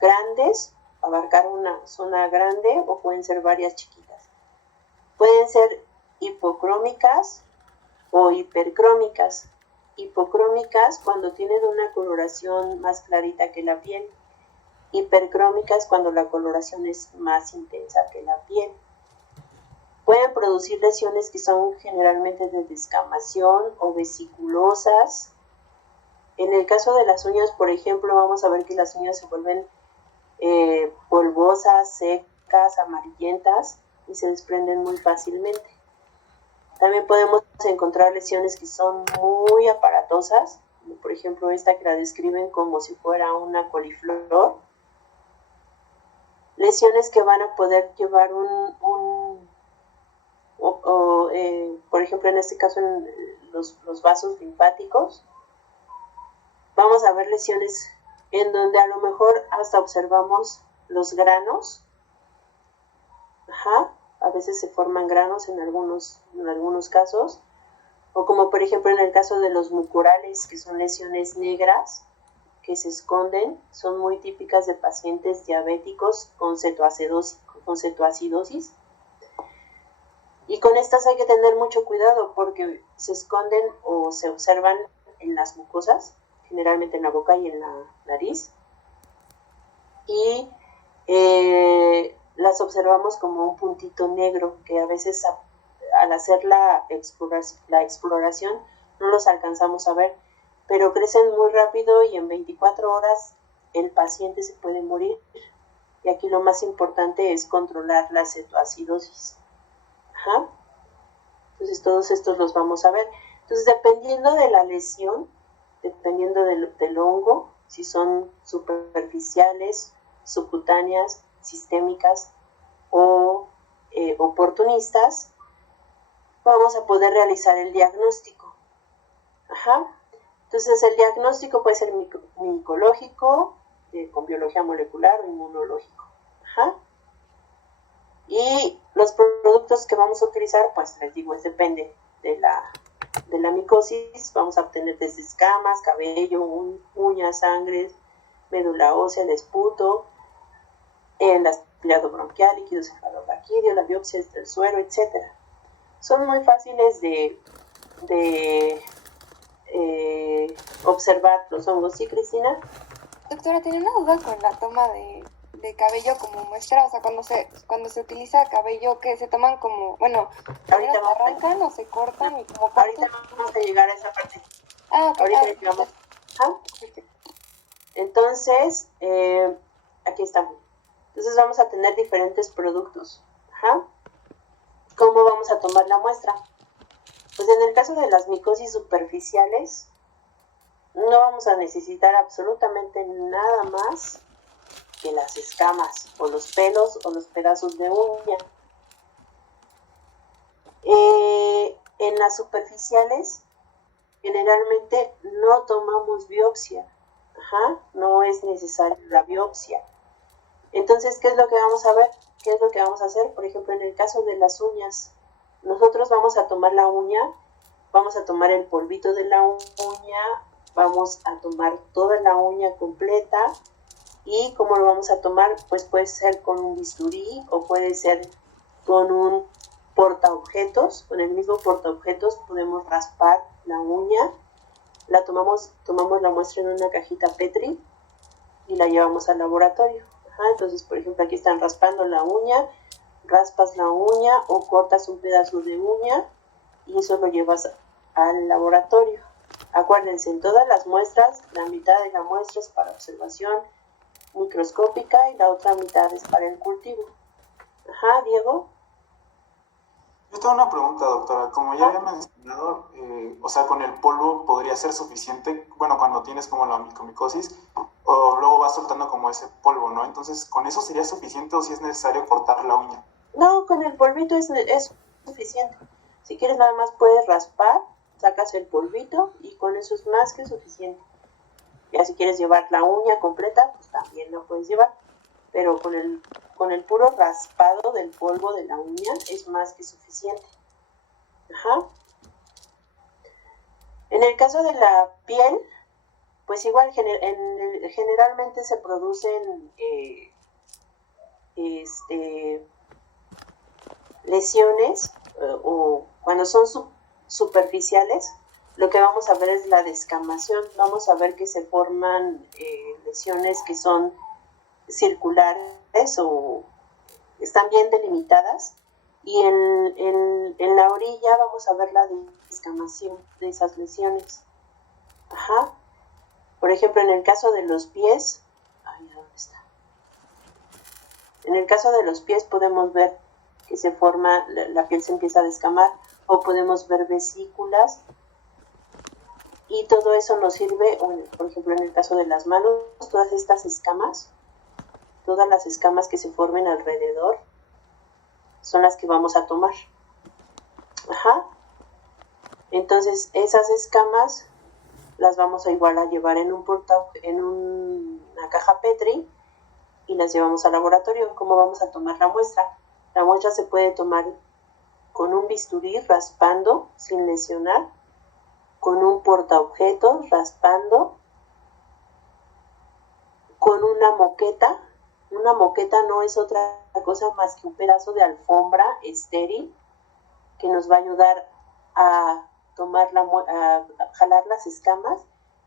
grandes abarcar una zona grande o pueden ser varias chiquitas. Pueden ser hipocrómicas o hipercrómicas. Hipocrómicas cuando tienen una coloración más clarita que la piel. Hipercrómicas cuando la coloración es más intensa que la piel. Pueden producir lesiones que son generalmente de descamación o vesiculosas. En el caso de las uñas, por ejemplo, vamos a ver que las uñas se vuelven polvosas, secas, amarillentas y se desprenden muy fácilmente. También podemos encontrar lesiones que son muy aparatosas, como por ejemplo esta que la describen como si fuera una coliflor. Lesiones que van a poder llevar por ejemplo en este caso en los vasos linfáticos. Vamos a ver lesiones en donde a lo mejor hasta observamos los granos. A veces se forman granos en algunos casos. O como por ejemplo en el caso de los mucorales, que son lesiones negras que se esconden, son muy típicas de pacientes diabéticos con cetoacidosis. Y con estas hay que tener mucho cuidado porque se esconden o se observan en las mucosas, generalmente en la boca y en la nariz. Y las observamos como un puntito negro que a veces al hacer la exploración no los alcanzamos a ver, pero crecen muy rápido y en 24 horas el paciente se puede morir. Y aquí lo más importante es controlar la cetoacidosis. Entonces todos estos los vamos a ver. Entonces dependiendo de la lesión, dependiendo del hongo, si son superficiales, subcutáneas, sistémicas o oportunistas, vamos a poder realizar el diagnóstico. Entonces el diagnóstico puede ser micológico, con biología molecular o inmunológico. Y los productos que vamos a utilizar, pues les digo, depende de la micosis. Vamos a obtener desde escamas, cabello, uñas, sangre, médula ósea, el esputo, el aspirado bronquial, líquido cefalorraquídeo, la biopsia del suero, etc. Son muy fáciles de observar los hongos. ¿Sí, Cristina? Doctora, tenía una duda con la toma de cabello como muestra, o sea, cuando se utiliza cabello, que se toman como, bueno, ahorita se arrancan o se cortan y como... Ahorita vamos a llegar a esa parte. Ahorita llegamos. Entonces, aquí estamos. Entonces vamos a tener diferentes productos. ¿Cómo vamos a tomar la muestra? Pues en el caso de las micosis superficiales, no vamos a necesitar absolutamente nada más que las escamas o los pelos o los pedazos de uña. En las superficiales, generalmente no tomamos biopsia. No es necesaria la biopsia. Entonces, ¿qué es lo que vamos a ver? ¿Qué es lo que vamos a hacer? Por ejemplo, en el caso de las uñas, nosotros vamos a tomar la uña, vamos a tomar el polvito de la uña, vamos a tomar toda la uña completa. ¿Y cómo lo vamos a tomar? Pues puede ser con un bisturí o puede ser con un portaobjetos. Con el mismo portaobjetos podemos raspar la uña. Tomamos la muestra en una cajita Petri y la llevamos al laboratorio. Entonces, por ejemplo, aquí están raspando la uña, raspas la uña o cortas un pedazo de uña y eso lo llevas al laboratorio. Acuérdense, en todas las muestras, la mitad de la muestra es para observación microscópica y la otra mitad es para el cultivo. Diego. Yo tengo una pregunta, doctora. Como ya había mencionado, o sea, con el polvo podría ser suficiente, bueno, cuando tienes como la micomicosis, o luego vas soltando como ese polvo, ¿no? Entonces, ¿con eso sería suficiente o si es necesario cortar la uña? No, con el polvito es suficiente. Si quieres nada más puedes raspar, sacas el polvito y con eso es más que suficiente. Ya si quieres llevar la uña completa, pues también lo puedes llevar. Pero con el puro raspado del polvo de la uña es más que suficiente. En el caso de la piel, pues igual generalmente se producen lesiones o cuando son superficiales, lo que vamos a ver es la descamación. Vamos a ver que se forman lesiones que son circulares o están bien delimitadas, y en la orilla vamos a ver la descamación de esas lesiones. Ajá. Por ejemplo, en el caso de los pies, ¿dónde está? En el caso de los pies podemos ver que se forma, la piel se empieza a descamar, o podemos ver vesículas, y todo eso nos sirve, por ejemplo, en el caso de las manos, todas estas escamas, todas las escamas que se formen alrededor, son las que vamos a tomar. Ajá. Entonces, esas escamas las vamos a igual a llevar en una caja Petri, y las llevamos al laboratorio. ¿Cómo vamos a tomar la muestra? La muestra se puede tomar con un bisturí raspando sin lesionar, con un portaobjetos raspando, con una moqueta. Una moqueta no es otra cosa más que un pedazo de alfombra estéril que nos va a ayudar a a jalar las escamas,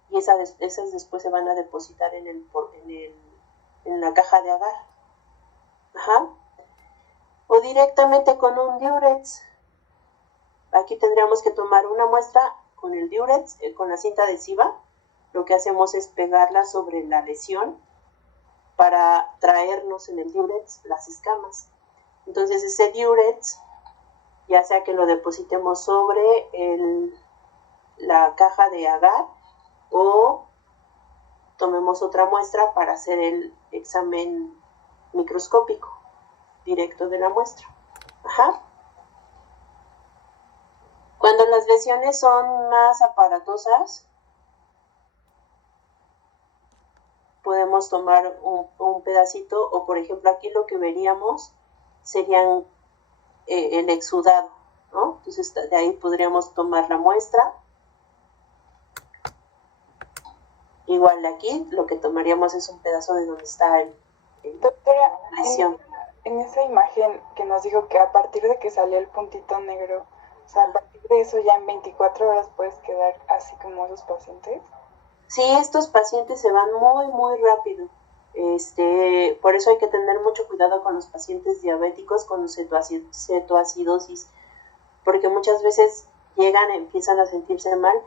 y esas después se van a depositar en la caja de agar. Ajá. O directamente con un diurex. Aquí tendríamos que tomar una muestra con el diurex, con la cinta adhesiva. Lo que hacemos es pegarla sobre la lesión para traernos en el diurex las escamas. Entonces ese diurex, ya sea que lo depositemos sobre la caja de agar, o tomemos otra muestra para hacer el examen microscópico directo de la muestra. Ajá. Cuando las lesiones son más aparatosas, podemos tomar un pedacito, o por ejemplo aquí lo que veríamos serían el exudado, ¿no? Entonces de ahí podríamos tomar la muestra. Igual de aquí lo que tomaríamos es un pedazo de donde está Doctora, la lesión. En esa imagen que nos dijo que a partir de que salió el puntito negro, o sea, a partir de eso ya en 24 horas puedes quedar así como esos pacientes. Sí, estos pacientes se van muy, muy rápido. Por eso hay que tener mucho cuidado con los pacientes diabéticos con cetoacidosis, porque muchas veces llegan, empiezan a sentirse mal,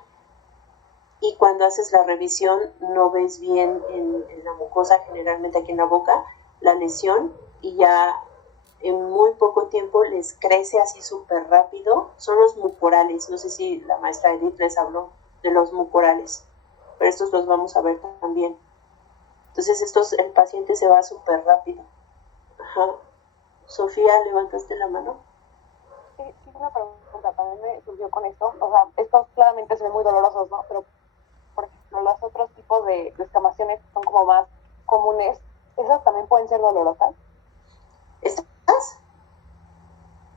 y cuando haces la revisión no ves bien en la mucosa, generalmente aquí en la boca, la lesión, y ya en muy poco tiempo les crece así súper rápido. Son los mucorales. No sé si la maestra Edith les habló de los mucorales, pero estos los vamos a ver también. Entonces el paciente se va súper rápido. Ajá. Sofía, ¿levantaste la mano? Sí, una pregunta también me surgió con esto. O sea, estos claramente se ven muy dolorosos, ¿no? Pero, por ejemplo, los otros tipos de descamaciones son como más comunes. ¿Esas también pueden ser dolorosas? ¿Estas?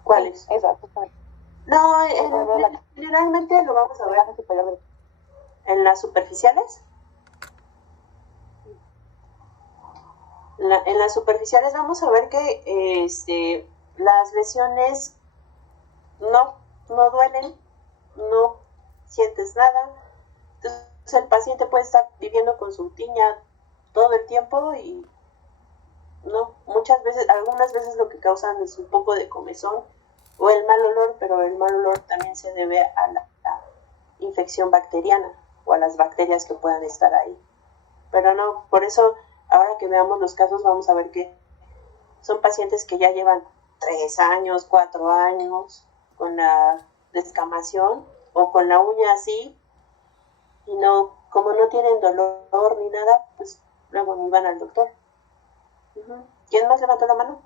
¿Cuáles? Sí, esas, justamente. No, generalmente lo vamos a ver en las superficiales. En las superficiales vamos a ver que las lesiones no duelen, no sientes nada. Entonces el paciente puede estar viviendo con su tiña todo el tiempo, y no, algunas veces lo que causan es un poco de comezón o el mal olor, pero el mal olor también se debe a la infección bacteriana o a las bacterias que puedan estar ahí. Pero no, por eso ahora que veamos los casos vamos a ver que son pacientes que ya llevan 3 años, 4 años con la descamación o con la uña así, y no, como no tienen dolor ni nada, pues luego ni van al doctor. ¿Quién más levantó la mano?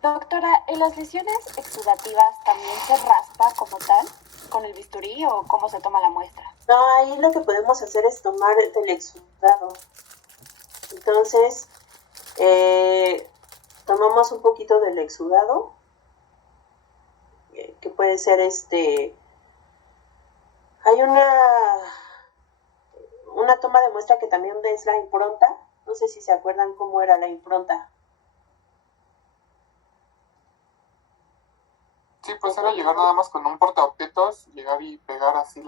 Doctora, ¿en las lesiones exudativas también se raspa como tal con el bisturí o cómo se toma la muestra? No, ahí lo que podemos hacer es tomar del exudado. Entonces, tomamos un poquito del exudado, que puede ser hay una toma de muestra que también es la impronta. No sé si se acuerdan cómo era la impronta. pues era llegar nada más con un portaobjetos, llegar y pegar así el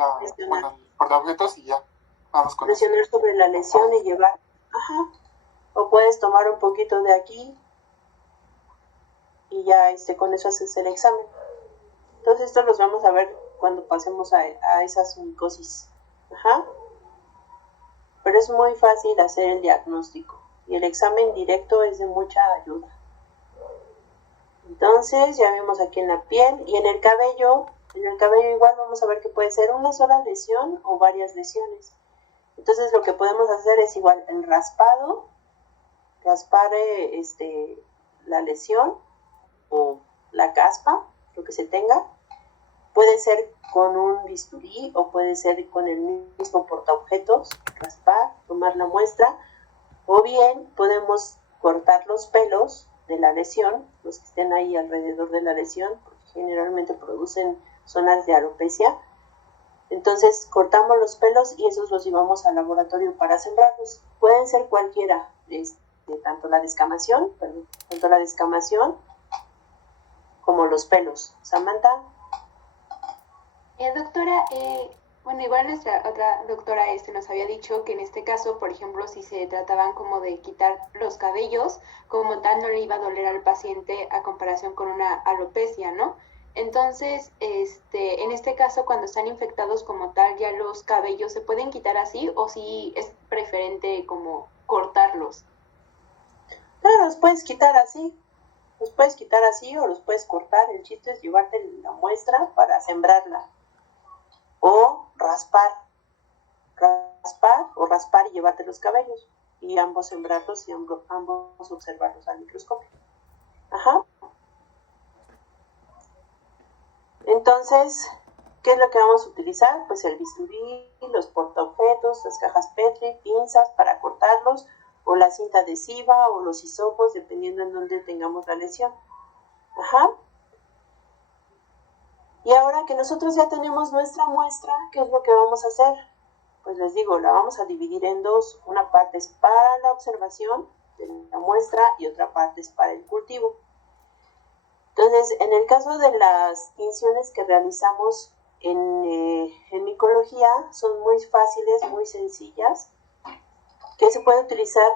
portaobjetos y ya. Vamos con presionar eso. sobre la lesión y llevar. Ajá. O puedes tomar un poquito de aquí y ya con eso haces el examen. Entonces esto los vamos a ver cuando pasemos a esas micosis. Ajá. Pero es muy fácil hacer el diagnóstico y el examen directo es de mucha ayuda. Entonces ya vimos aquí en la piel y en el cabello igual vamos a ver que puede ser una sola lesión o varias lesiones. Entonces lo que podemos hacer es igual el raspar la lesión o la caspa, lo que se tenga. Puede ser con un bisturí o puede ser con el mismo portaobjetos, raspar, tomar la muestra, o bien podemos cortar los pelos de la lesión, los que estén ahí alrededor de la lesión, porque generalmente producen zonas de alopecia. Entonces cortamos los pelos y esos los llevamos al laboratorio para sembrarlos. Pueden ser cualquiera, tanto la descamación como los pelos. Samantha. Doctora, bueno, igual nuestra otra doctora nos había dicho que en este caso, por ejemplo, si se trataban como de quitar los cabellos, como tal no le iba a doler al paciente a comparación con una alopecia, ¿no? Entonces, en este caso, cuando están infectados como tal, ya los cabellos se pueden quitar así o si es preferente como cortarlos. No, los puedes quitar así o los puedes cortar. El chiste es llevarte la muestra para sembrarla. O raspar y llevarte los cabellos y ambos sembrarlos y ambos observarlos al microscopio. Ajá. Entonces, ¿qué es lo que vamos a utilizar? Pues el bisturí, los portaobjetos, las cajas Petri, pinzas para cortarlos, o la cinta adhesiva o los hisopos, dependiendo en dónde tengamos la lesión. Ajá. Y ahora que nosotros ya tenemos nuestra muestra, ¿qué es lo que vamos a hacer? Pues les digo, la vamos a dividir en dos. Una parte es para la observación de la muestra y otra parte es para el cultivo. Entonces, en el caso de las tinciones que realizamos en micología, son muy fáciles, muy sencillas, que se puede utilizar.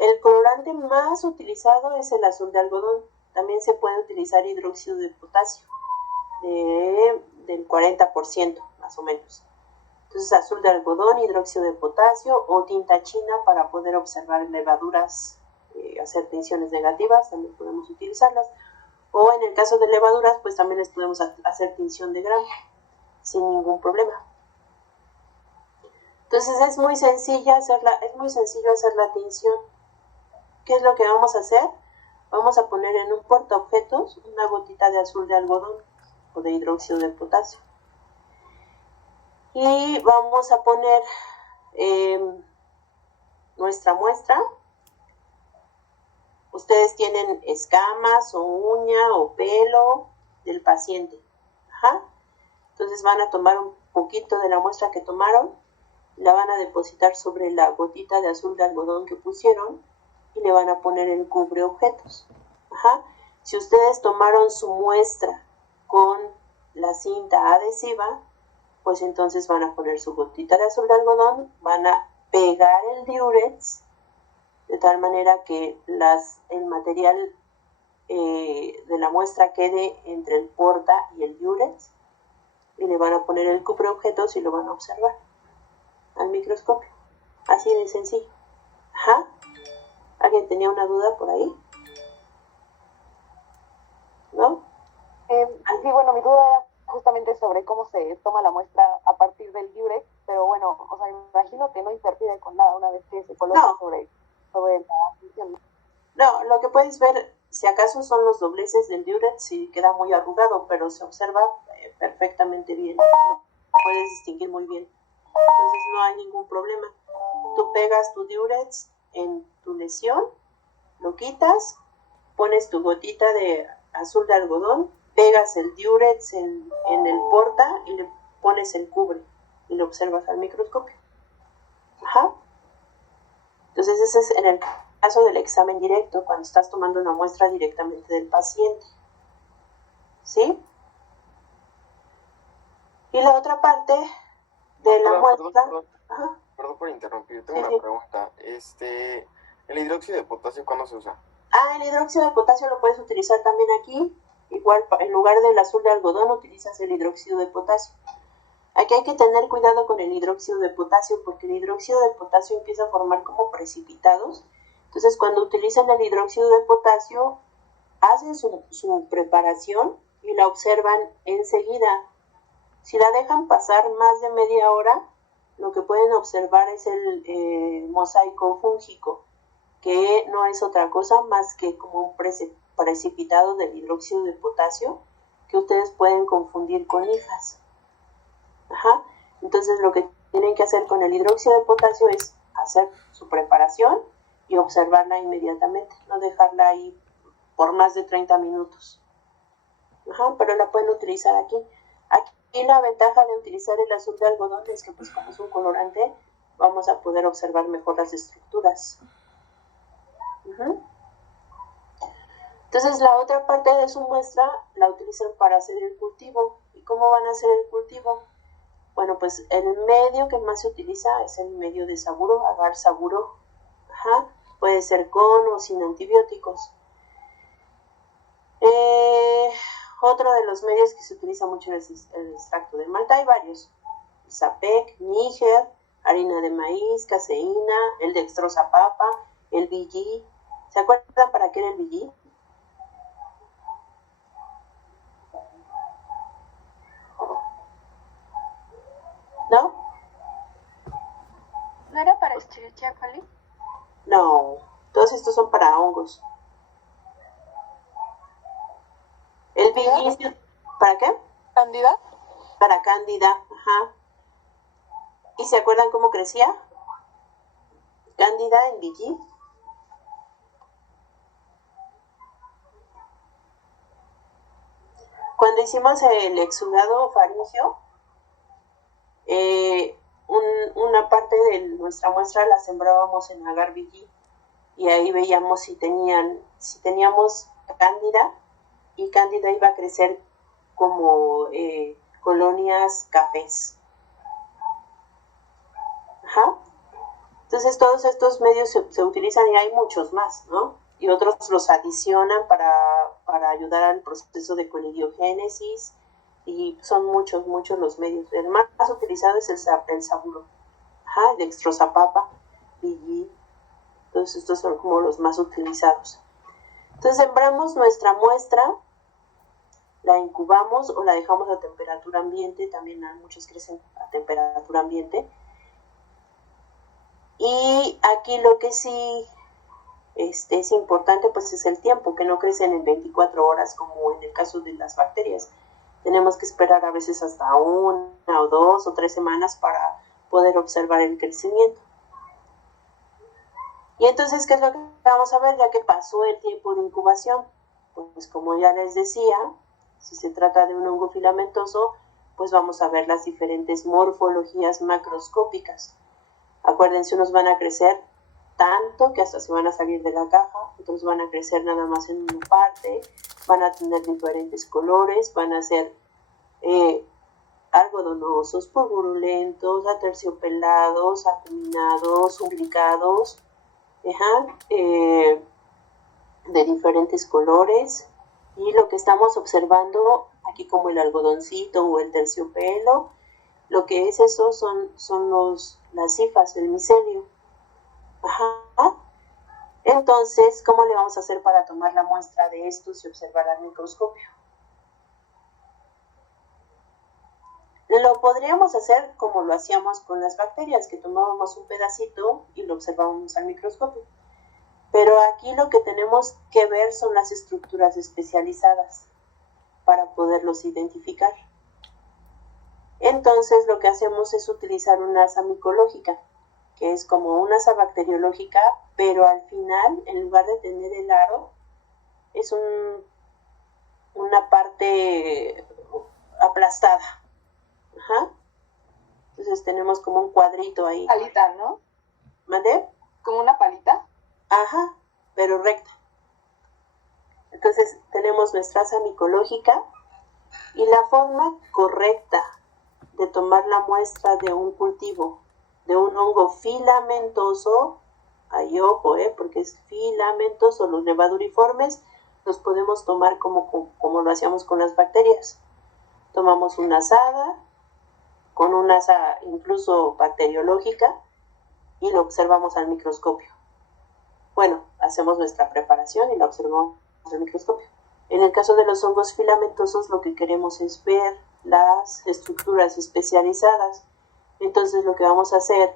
El colorante más utilizado es el azul de algodón. También se puede utilizar hidróxido de potasio, del 40% más o menos. Entonces, azul de algodón, hidróxido de potasio o tinta china para poder observar levaduras, hacer tinciones negativas, también podemos utilizarlas. O en el caso de levaduras, pues también les podemos hacer tinción de grano sin ningún problema. Entonces es muy sencillo hacer la tinción. ¿Qué es lo que vamos a hacer? Vamos a poner en un portaobjetos una gotita de azul de algodón o de hidróxido de potasio. Y vamos a poner nuestra muestra. Ustedes tienen escamas o uña o pelo del paciente. Ajá. Entonces van a tomar un poquito de la muestra que tomaron, la van a depositar sobre la gotita de azul de algodón que pusieron y le van a poner el cubreobjetos. Ajá. Si ustedes tomaron su muestra con la cinta adhesiva, pues entonces van a poner su gotita de azul de algodón, van a pegar el diurex de tal manera que el material de la muestra quede entre el porta y el diurex y le van a poner el cubreobjetos y lo van a observar al microscopio. Así de sencillo. Ajá. ¿Alguien tenía una duda por ahí? ¿No? Sí, bueno, mi duda era justamente sobre cómo se toma la muestra a partir del diurex, pero bueno, o sea, me imagino que no interfiere con nada una vez que se coloca sobre la función. No, lo que puedes ver, si acaso son los dobleces del diurex, si queda muy arrugado, pero se observa perfectamente bien. Lo puedes distinguir muy bien. Entonces no hay ningún problema. Tú pegas tu diurex en tu lesión, lo quitas, pones tu gotita de azul de algodón, pegas el diurex en el porta y le pones el cubre y lo observas al microscopio. Ajá. Entonces ese es en el caso del examen directo, cuando estás tomando una muestra directamente del paciente. ¿Sí? Y la otra parte de la muestra... Perdón por interrumpir, tengo una pregunta. ¿El hidróxido de potasio cuándo se usa? El hidróxido de potasio lo puedes utilizar también aquí. Igual, en lugar del azul de algodón, utilizas el hidróxido de potasio. Aquí hay que tener cuidado con el hidróxido de potasio, porque el hidróxido de potasio empieza a formar como precipitados. Entonces, cuando utilizan el hidróxido de potasio, hacen su preparación y la observan enseguida. Si la dejan pasar más de media hora, lo que pueden observar es el mosaico fúngico, que no es otra cosa más que como un precipitado del hidróxido de potasio, que ustedes pueden confundir con hifas. Entonces lo que tienen que hacer con el hidróxido de potasio es hacer su preparación y observarla inmediatamente, no dejarla ahí por más de 30 minutos. Pero la pueden utilizar aquí. Aquí la ventaja de utilizar el azul de algodón es que, pues, como es un colorante, vamos a poder observar mejor las estructuras. Entonces la otra parte de su muestra la utilizan para hacer el cultivo. ¿Y cómo van a hacer el cultivo? Bueno, pues el medio que más se utiliza es el medio de saburo, agar saburo. Puede ser con o sin antibióticos. Otro de los medios que se utiliza mucho es el extracto de malta. Hay varios: Sapec, Níger, harina de maíz, caseína, el dextrosa papa, el BG. ¿Se acuerdan para qué era el BG? ¿No? ¿No era para Escherichia coli? No, todos estos son para hongos. El BG, ¿para qué? ¿Cándida? Para cándida, ¿Y se acuerdan cómo crecía? Cándida en BG. Cuando hicimos el exudado faríngeo, una parte de nuestra muestra la sembrábamos en agar BG y ahí veíamos si teníamos cándida, y cándida iba a crecer como colonias cafés. Entonces todos estos medios se utilizan, y hay muchos más, ¿no? Y otros los adicionan para ayudar al proceso de colidiogénesis, y son muchos los medios. El más utilizado es el saburo, el dextrosapapa, BG. Todos estos son como los más utilizados. Entonces sembramos nuestra muestra, la incubamos o la dejamos a temperatura ambiente. También muchos crecen a temperatura ambiente. Y aquí lo que sí es importante, pues, es el tiempo, que no crecen en 24 horas como en el caso de las bacterias. Tenemos que esperar a veces hasta 1 o 2 o 3 semanas para poder observar el crecimiento. Y entonces, ¿qué es lo que vamos a ver ya que pasó el tiempo de incubación? Pues como ya les decía, si se trata de un hongo filamentoso, pues vamos a ver las diferentes morfologías macroscópicas. Acuérdense, unos van a crecer tanto que hasta se van a salir de la caja, otros van a crecer nada más en una parte, van a tener diferentes colores, van a ser algodonosos, pulgurulentos, aterciopelados, acuminados, umbilicados, de diferentes colores. Y lo que estamos observando aquí, como el algodoncito o el terciopelo, lo que es eso son las hifas, el micelio. Entonces, ¿cómo le vamos a hacer para tomar la muestra de estos y observar al microscopio? Lo podríamos hacer como lo hacíamos con las bacterias, que tomábamos un pedacito y lo observábamos al microscopio. Pero aquí lo que tenemos que ver son las estructuras especializadas para poderlos identificar. Entonces lo que hacemos es utilizar una asa micológica, que es como una asa bacteriológica, pero al final, en lugar de tener el aro, es una parte aplastada. Entonces tenemos como un cuadrito ahí. Palita, ¿no? ¿Mandé? ¿Como una palita? Pero recta. Entonces tenemos nuestra asa micológica, y la forma correcta de tomar la muestra de un cultivo, de un hongo filamentoso, ahí ojo, porque es filamentoso, los levaduriformes los podemos tomar como lo hacíamos con las bacterias. Tomamos una azada, con una asa incluso bacteriológica, y lo observamos al microscopio. Bueno, hacemos nuestra preparación y la observamos al microscopio. En el caso de los hongos filamentosos, lo que queremos es ver las estructuras especializadas. Entonces lo que vamos a hacer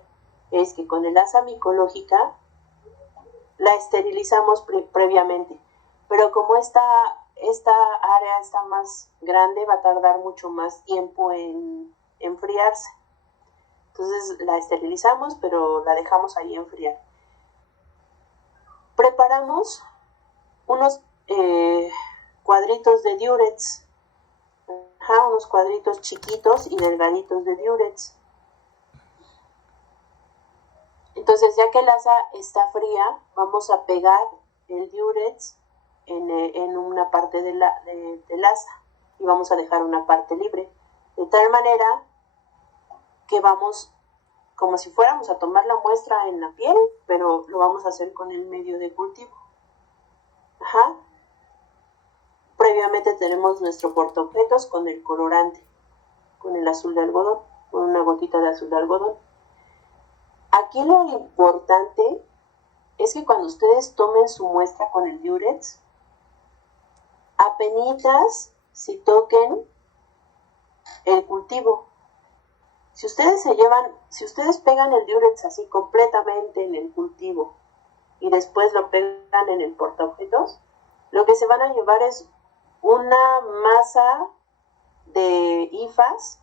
es que con el asa micológica la esterilizamos previamente. Pero como esta área está más grande, va a tardar mucho más tiempo en enfriarse. Entonces la esterilizamos, pero la dejamos ahí enfriar. Preparamos unos cuadritos de diurex, unos cuadritos chiquitos y delgaditos de diurex. Entonces, ya que el asa está fría, vamos a pegar el diurex en una parte del asa y vamos a dejar una parte libre, de tal manera que vamos como si fuéramos a tomar la muestra en la piel, pero lo vamos a hacer con el medio de cultivo. Previamente tenemos nuestro portaobjetos con el colorante, con el azul de algodón, con una gotita de azul de algodón. Aquí lo importante es que cuando ustedes tomen su muestra con el diurex, apenitas si toquen el cultivo. Si ustedes pegan el diurex así completamente en el cultivo y después lo pegan en el portaobjetos, lo que se van a llevar es una masa de hifas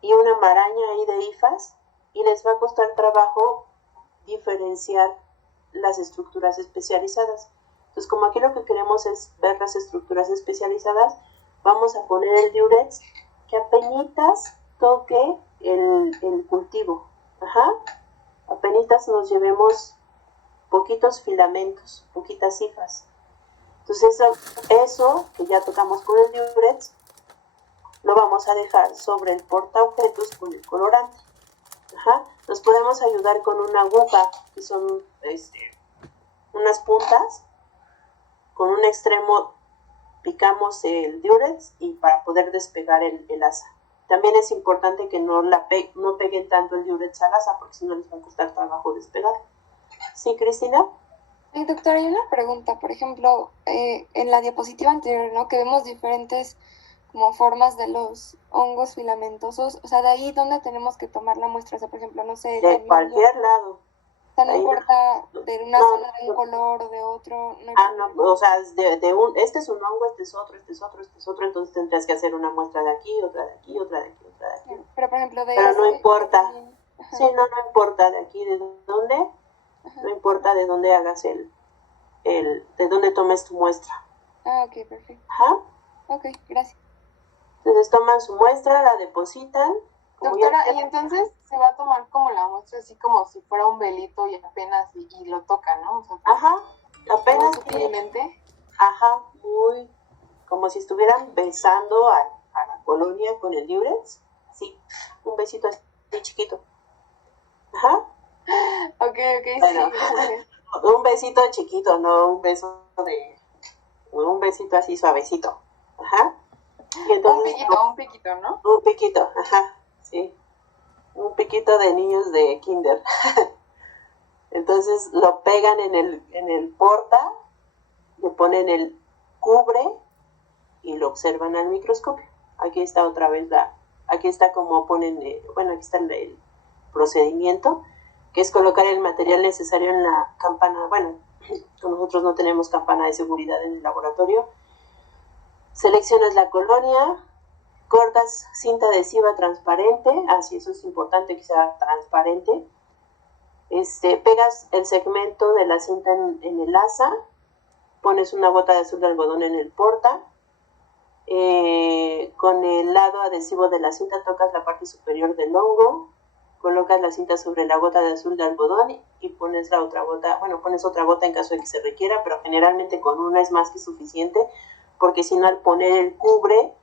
y una maraña ahí de hifas, y les va a costar trabajo diferenciar las estructuras especializadas. Entonces, como aquí lo que queremos es ver las estructuras especializadas, vamos a poner el diurex que apenitas toque el cultivo. Apenitas nos llevemos poquitos filamentos, poquitas hifas. Entonces eso que ya tocamos con el diurex, lo vamos a dejar sobre el portaobjetos con el colorante. Nos podemos ayudar con una aguja, que son unas puntas. Con un extremo picamos el diurex y para poder despegar el asa. También es importante que no peguen tanto el diurex al asa, porque si no les va a costar trabajo despegar. ¿Sí, Cristina? Sí, doctora, hay una pregunta. Por ejemplo, en la diapositiva anterior, ¿no? Que vemos diferentes como formas de los hongos filamentosos. O sea, de ahí, ¿dónde tenemos que tomar la muestra? O sea, por ejemplo, no sé. De cualquier lado. O sea, no importa de una zona de un color o de otro. O sea, este es un hongo, este es otro, entonces tendrías que hacer una muestra de aquí, otra de aquí, otra de aquí, otra de aquí. Pero, por ejemplo, Pero no importa. Sí, no importa de aquí, de dónde, no importa de dónde hagas de dónde tomes tu muestra. Ok, perfecto. Ok, gracias. Entonces toman su muestra, la depositan. Doctora, y entonces se va a tomar como la muestra así como si fuera un velito y apenas y lo toca, ¿no? O sea, apenas sutilmente. Muy como si estuvieran besando a la colonia con el diurex. Sí, un besito así chiquito. Ok, bueno, sí. Un besito chiquito, no un besito así suavecito. Y entonces, un piquito, ¿no? Un piquito, sí. Un piquito de niños de kinder. Entonces lo pegan en el porta, le ponen el cubre y lo observan al microscopio. Aquí está otra vez aquí está como ponen, aquí está el procedimiento, que es colocar el material necesario en la campana. Bueno, nosotros no tenemos campana de seguridad en el laboratorio. Seleccionas la colonia, cortas cinta adhesiva transparente, así eso es importante que sea transparente. Pegas el segmento de la cinta en el asa, pones una gota de azul de algodón en el porta, con el lado adhesivo de la cinta tocas la parte superior del hongo, colocas la cinta sobre la gota de azul de algodón y pones pones otra gota en caso de que se requiera, pero generalmente con una es más que suficiente, porque si no al poner el cubre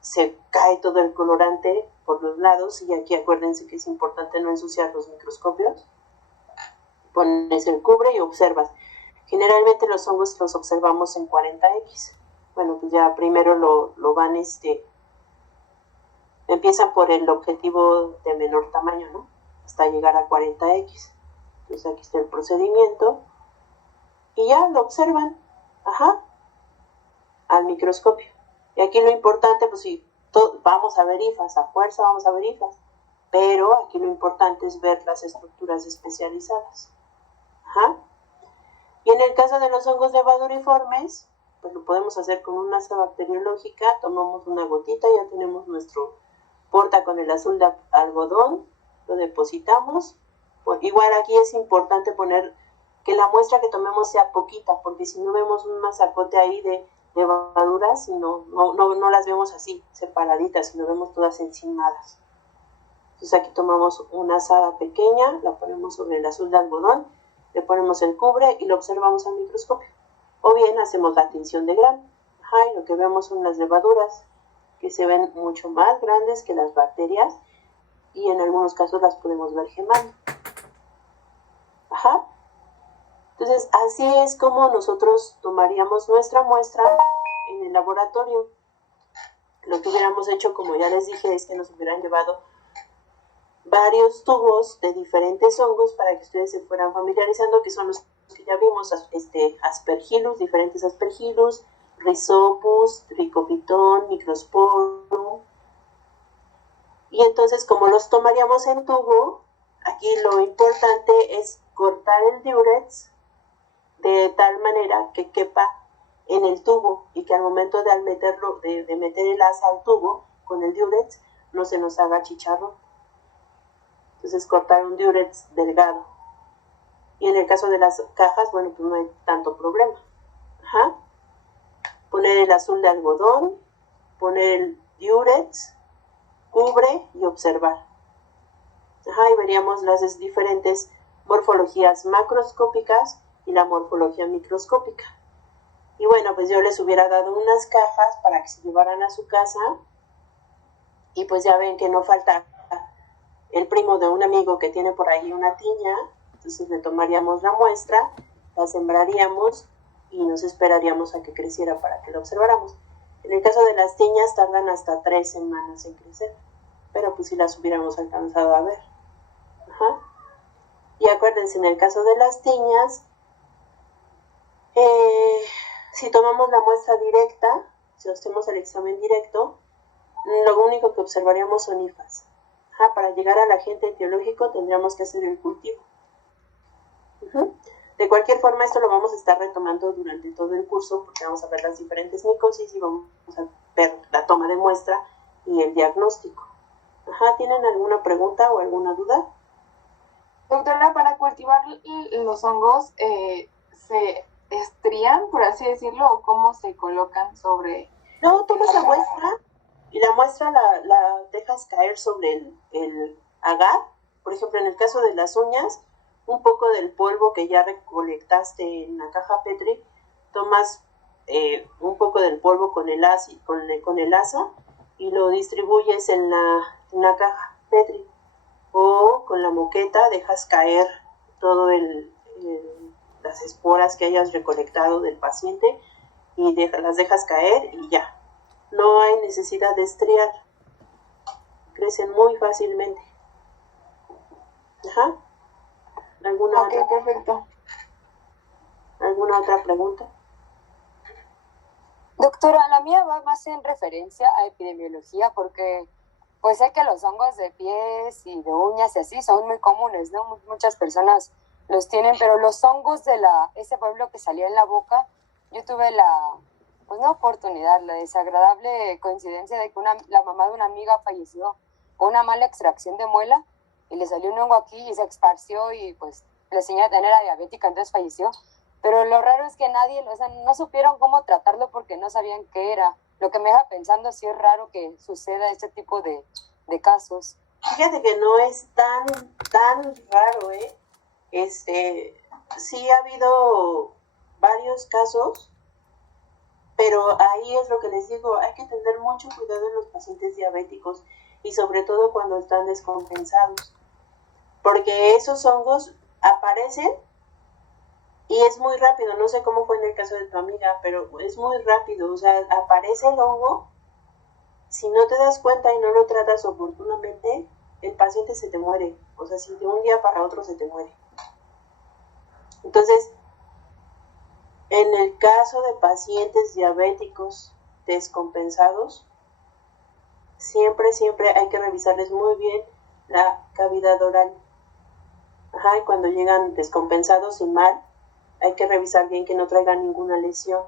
se cae todo el colorante por los lados, y aquí acuérdense que es importante no ensuciar los microscopios. Pones el cubre y observas. Generalmente los hongos los observamos en 40x. Bueno, pues ya primero lo van, empiezan por el objetivo de menor tamaño, ¿no? Hasta llegar a 40x. Entonces aquí está el procedimiento. Y ya lo observan, al microscopio. Y aquí lo importante, pues sí, vamos a ver hifas, a fuerza vamos a ver hifas, pero aquí lo importante es ver las estructuras especializadas. Y en el caso de los hongos levaduriformes, pues lo podemos hacer con una asa bacteriológica. Tomamos una gotita, ya tenemos nuestro porta con el azul de algodón, lo depositamos. Igual aquí es importante poner que la muestra que tomemos sea poquita, porque si no vemos un masacote ahí de levaduras, y no las vemos así separaditas, sino vemos todas encimadas. Entonces aquí tomamos una asada pequeña, la ponemos sobre el azul de algodón, le ponemos el cubre y lo observamos al microscopio. O bien hacemos la tinción de grano. Y lo que vemos son las levaduras, que se ven mucho más grandes que las bacterias, y en algunos casos las podemos ver gemando. Entonces, así es como nosotros tomaríamos nuestra muestra en el laboratorio. Lo que hubiéramos hecho, como ya les dije, es que nos hubieran llevado varios tubos de diferentes hongos para que ustedes se fueran familiarizando, que son los que ya vimos, Aspergillus, diferentes Aspergillus, Rhizopus, Trichophyton, Microsporum. Y entonces, como los tomaríamos en tubo, aquí lo importante es cortar el diurex de tal manera que quepa en el tubo, y que al momento de meter el asa al tubo con el diurex no se nos haga chicharrón. Entonces cortar un diurex delgado. Y en el caso de las cajas, bueno, pues no hay tanto problema. Poner el azul de algodón, poner el diurex, cubre y observar. Y veríamos las diferentes morfologías macroscópicas y la morfología microscópica. Y bueno, pues yo les hubiera dado unas cajas para que se llevaran a su casa, y pues ya ven que no falta el primo de un amigo que tiene por ahí una tiña. Entonces le tomaríamos la muestra, la sembraríamos y nos esperaríamos a que creciera para que la observáramos. En el caso de las tiñas tardan hasta 3 semanas en crecer, pero pues si las hubiéramos alcanzado a ver. Y acuérdense, en el caso de las tiñas, si tomamos la muestra directa, si hacemos el examen directo, lo único que observaríamos son hifas. Para llegar al agente etiológico tendríamos que hacer el cultivo. De cualquier forma, esto lo vamos a estar retomando durante todo el curso, porque vamos a ver las diferentes micosis y vamos a ver la toma de muestra y el diagnóstico. ¿Tienen alguna pregunta o alguna duda? Doctora, para cultivar los hongos, ¿se estrían, por así decirlo, o cómo se colocan sobre...? No, tomas la muestra y la muestra la dejas caer sobre el agar. Por ejemplo, en el caso de las uñas, un poco del polvo que ya recolectaste en la caja Petri, tomas un poco del polvo con el asa y lo distribuyes en la caja Petri. O con la moqueta dejas caer todo las esporas que hayas recolectado del paciente, y las dejas caer y ya. No hay necesidad de estriar. Crecen muy fácilmente. ¿Alguna otra? Perfecto. ¿Alguna otra pregunta? Doctora, la mía va más en referencia a epidemiología, porque pues sé que los hongos de pies y de uñas y así son muy comunes, ¿no? Muchas personas los tienen, pero los hongos de ese pueblo que salía en la boca, yo tuve la oportunidad, la desagradable coincidencia de que la mamá de una amiga falleció con una mala extracción de muela, y le salió un hongo aquí y se esparció, y pues la señora también era diabética, entonces falleció. Pero lo raro es que no supieron cómo tratarlo porque no sabían qué era. Lo que me deja pensando si es raro que suceda este tipo de casos. Fíjate que no es tan raro, sí ha habido varios casos, Pero ahí es lo que les digo, hay que tener mucho cuidado en los pacientes diabéticos y sobre todo cuando están descompensados, porque esos hongos aparecen y es muy rápido. No sé cómo fue en el caso de tu amiga, pero es muy rápido. O sea, aparece el hongo, si no te das cuenta y no lo tratas oportunamente, el paciente se te muere. O sea, si de un día para otro se te muere. Entonces, en el caso de pacientes diabéticos descompensados, siempre hay que revisarles muy bien la cavidad oral. Ajá, y cuando llegan descompensados y mal, hay que revisar bien que no traigan ninguna lesión.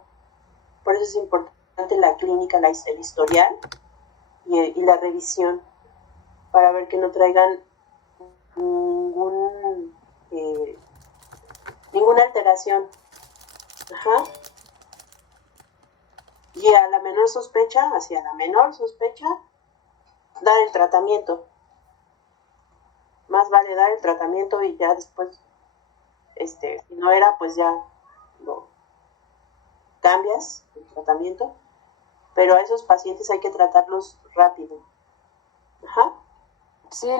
Por eso es importante la clínica, el historial y la revisión, para ver que no traigan ninguna alteración. Ajá. Y a la menor sospecha, dar el tratamiento. Más vale dar el tratamiento y ya después, si no era, pues ya lo cambias el tratamiento. Pero a esos pacientes hay que tratarlos rápido. Ajá. Sí,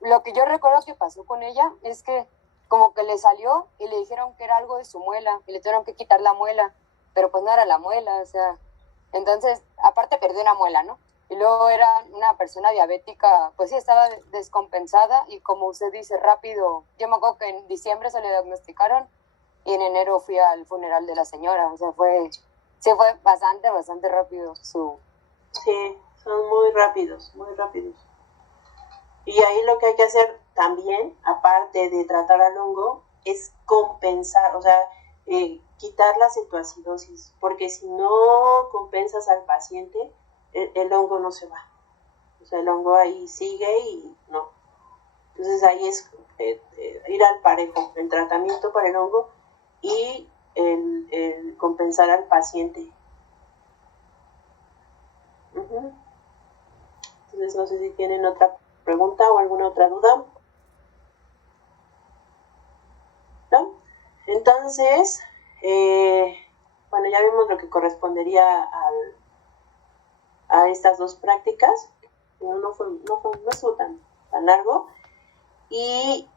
lo que yo recuerdo que pasó con ella es que como que le salió y le dijeron que era algo de su muela y le tuvieron que quitar la muela, pero pues no era la muela, o sea, entonces aparte perdió una muela, ¿no? Y luego era una persona diabética, pues sí, estaba descompensada y como usted dice, rápido. Yo me acuerdo que en diciembre se le diagnosticaron y en enero fui al funeral de la señora, o sea, fue bastante rápido su... Sí, son muy rápidos. Y ahí lo que hay que hacer también, aparte de tratar al hongo, es compensar, o sea, quitar la cetoacidosis, porque si no compensas al paciente, el hongo no se va. O sea, el hongo ahí sigue y no. Entonces ahí es ir al parejo, el tratamiento para el hongo y el compensar al paciente. Entonces no sé si tienen otra pregunta o alguna otra duda. ¿No? Entonces, bueno, ya vimos lo que correspondería a estas dos prácticas. No estuvo tan largo. Y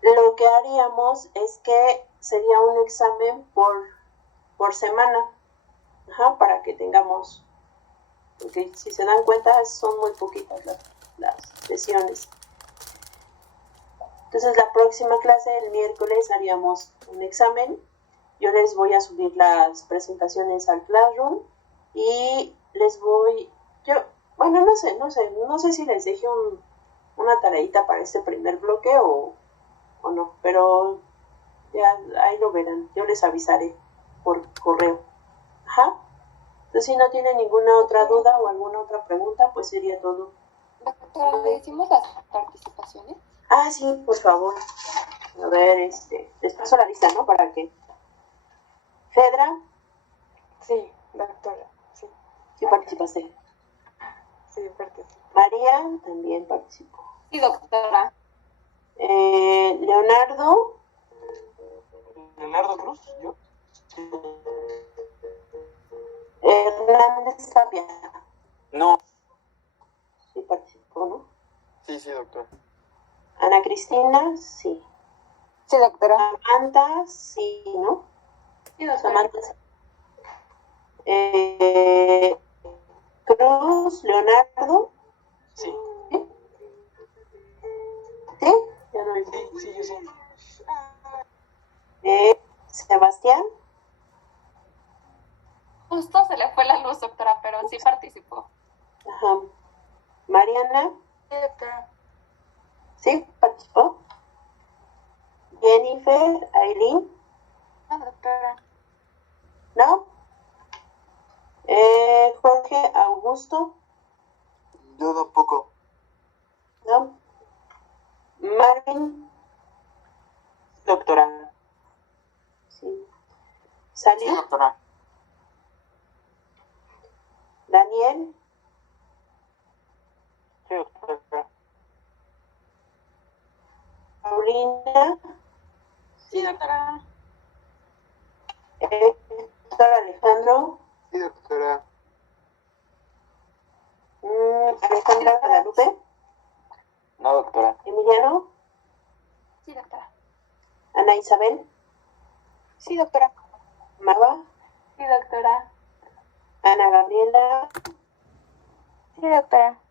lo que haríamos es que sería un examen por semana. Ajá, para que tengamos, porque si se dan cuenta son muy poquitas las sesiones. Entonces la próxima clase, el miércoles, haríamos un examen. Yo les voy a subir las presentaciones al Classroom y no sé si les dejé una tareita para este primer bloque o no, pero ya ahí lo verán, yo les avisaré por correo. Ajá. Entonces si no tienen ninguna otra duda o alguna otra pregunta, pues sería todo. Doctora, ¿le decimos las participaciones? Ah, sí, por favor. A ver, les paso la lista, ¿no? Para que... Fedra. Sí, doctora, sí. Sí participaste. Sí, participé. María también participó. Sí, doctora. Leonardo. Leonardo Cruz, yo. Hernández Tapia. No. Sí participó, ¿no? Sí, doctor. Ana Cristina, sí. Sí, doctora. Samantha, sí, ¿no? Sí, doctora. Samantha. Cruz, Leonardo. Sí. ¿Sí? Ya no hay. Sí, yo sí. Sebastián. Justo se le fue la luz, doctora, pero sí participó. Ajá. Mariana. Sí, doctora. Sí, participó. Jennifer, Aileen. No, doctora. ¿No? Jorge, Augusto. Yo tampoco. ¿No? Marvin. Doctora. Sí. Sally. Sí, doctora. Daniel. Sí, doctora. Paulina. Sí, doctora. Héctor Alejandro. Sí, doctora. Alejandra Guadalupe. No, doctora. Emiliano. Sí, doctora. Ana Isabel. Sí, doctora. Marva. Sí, doctora. Ana Gabriela. Sí, doctora.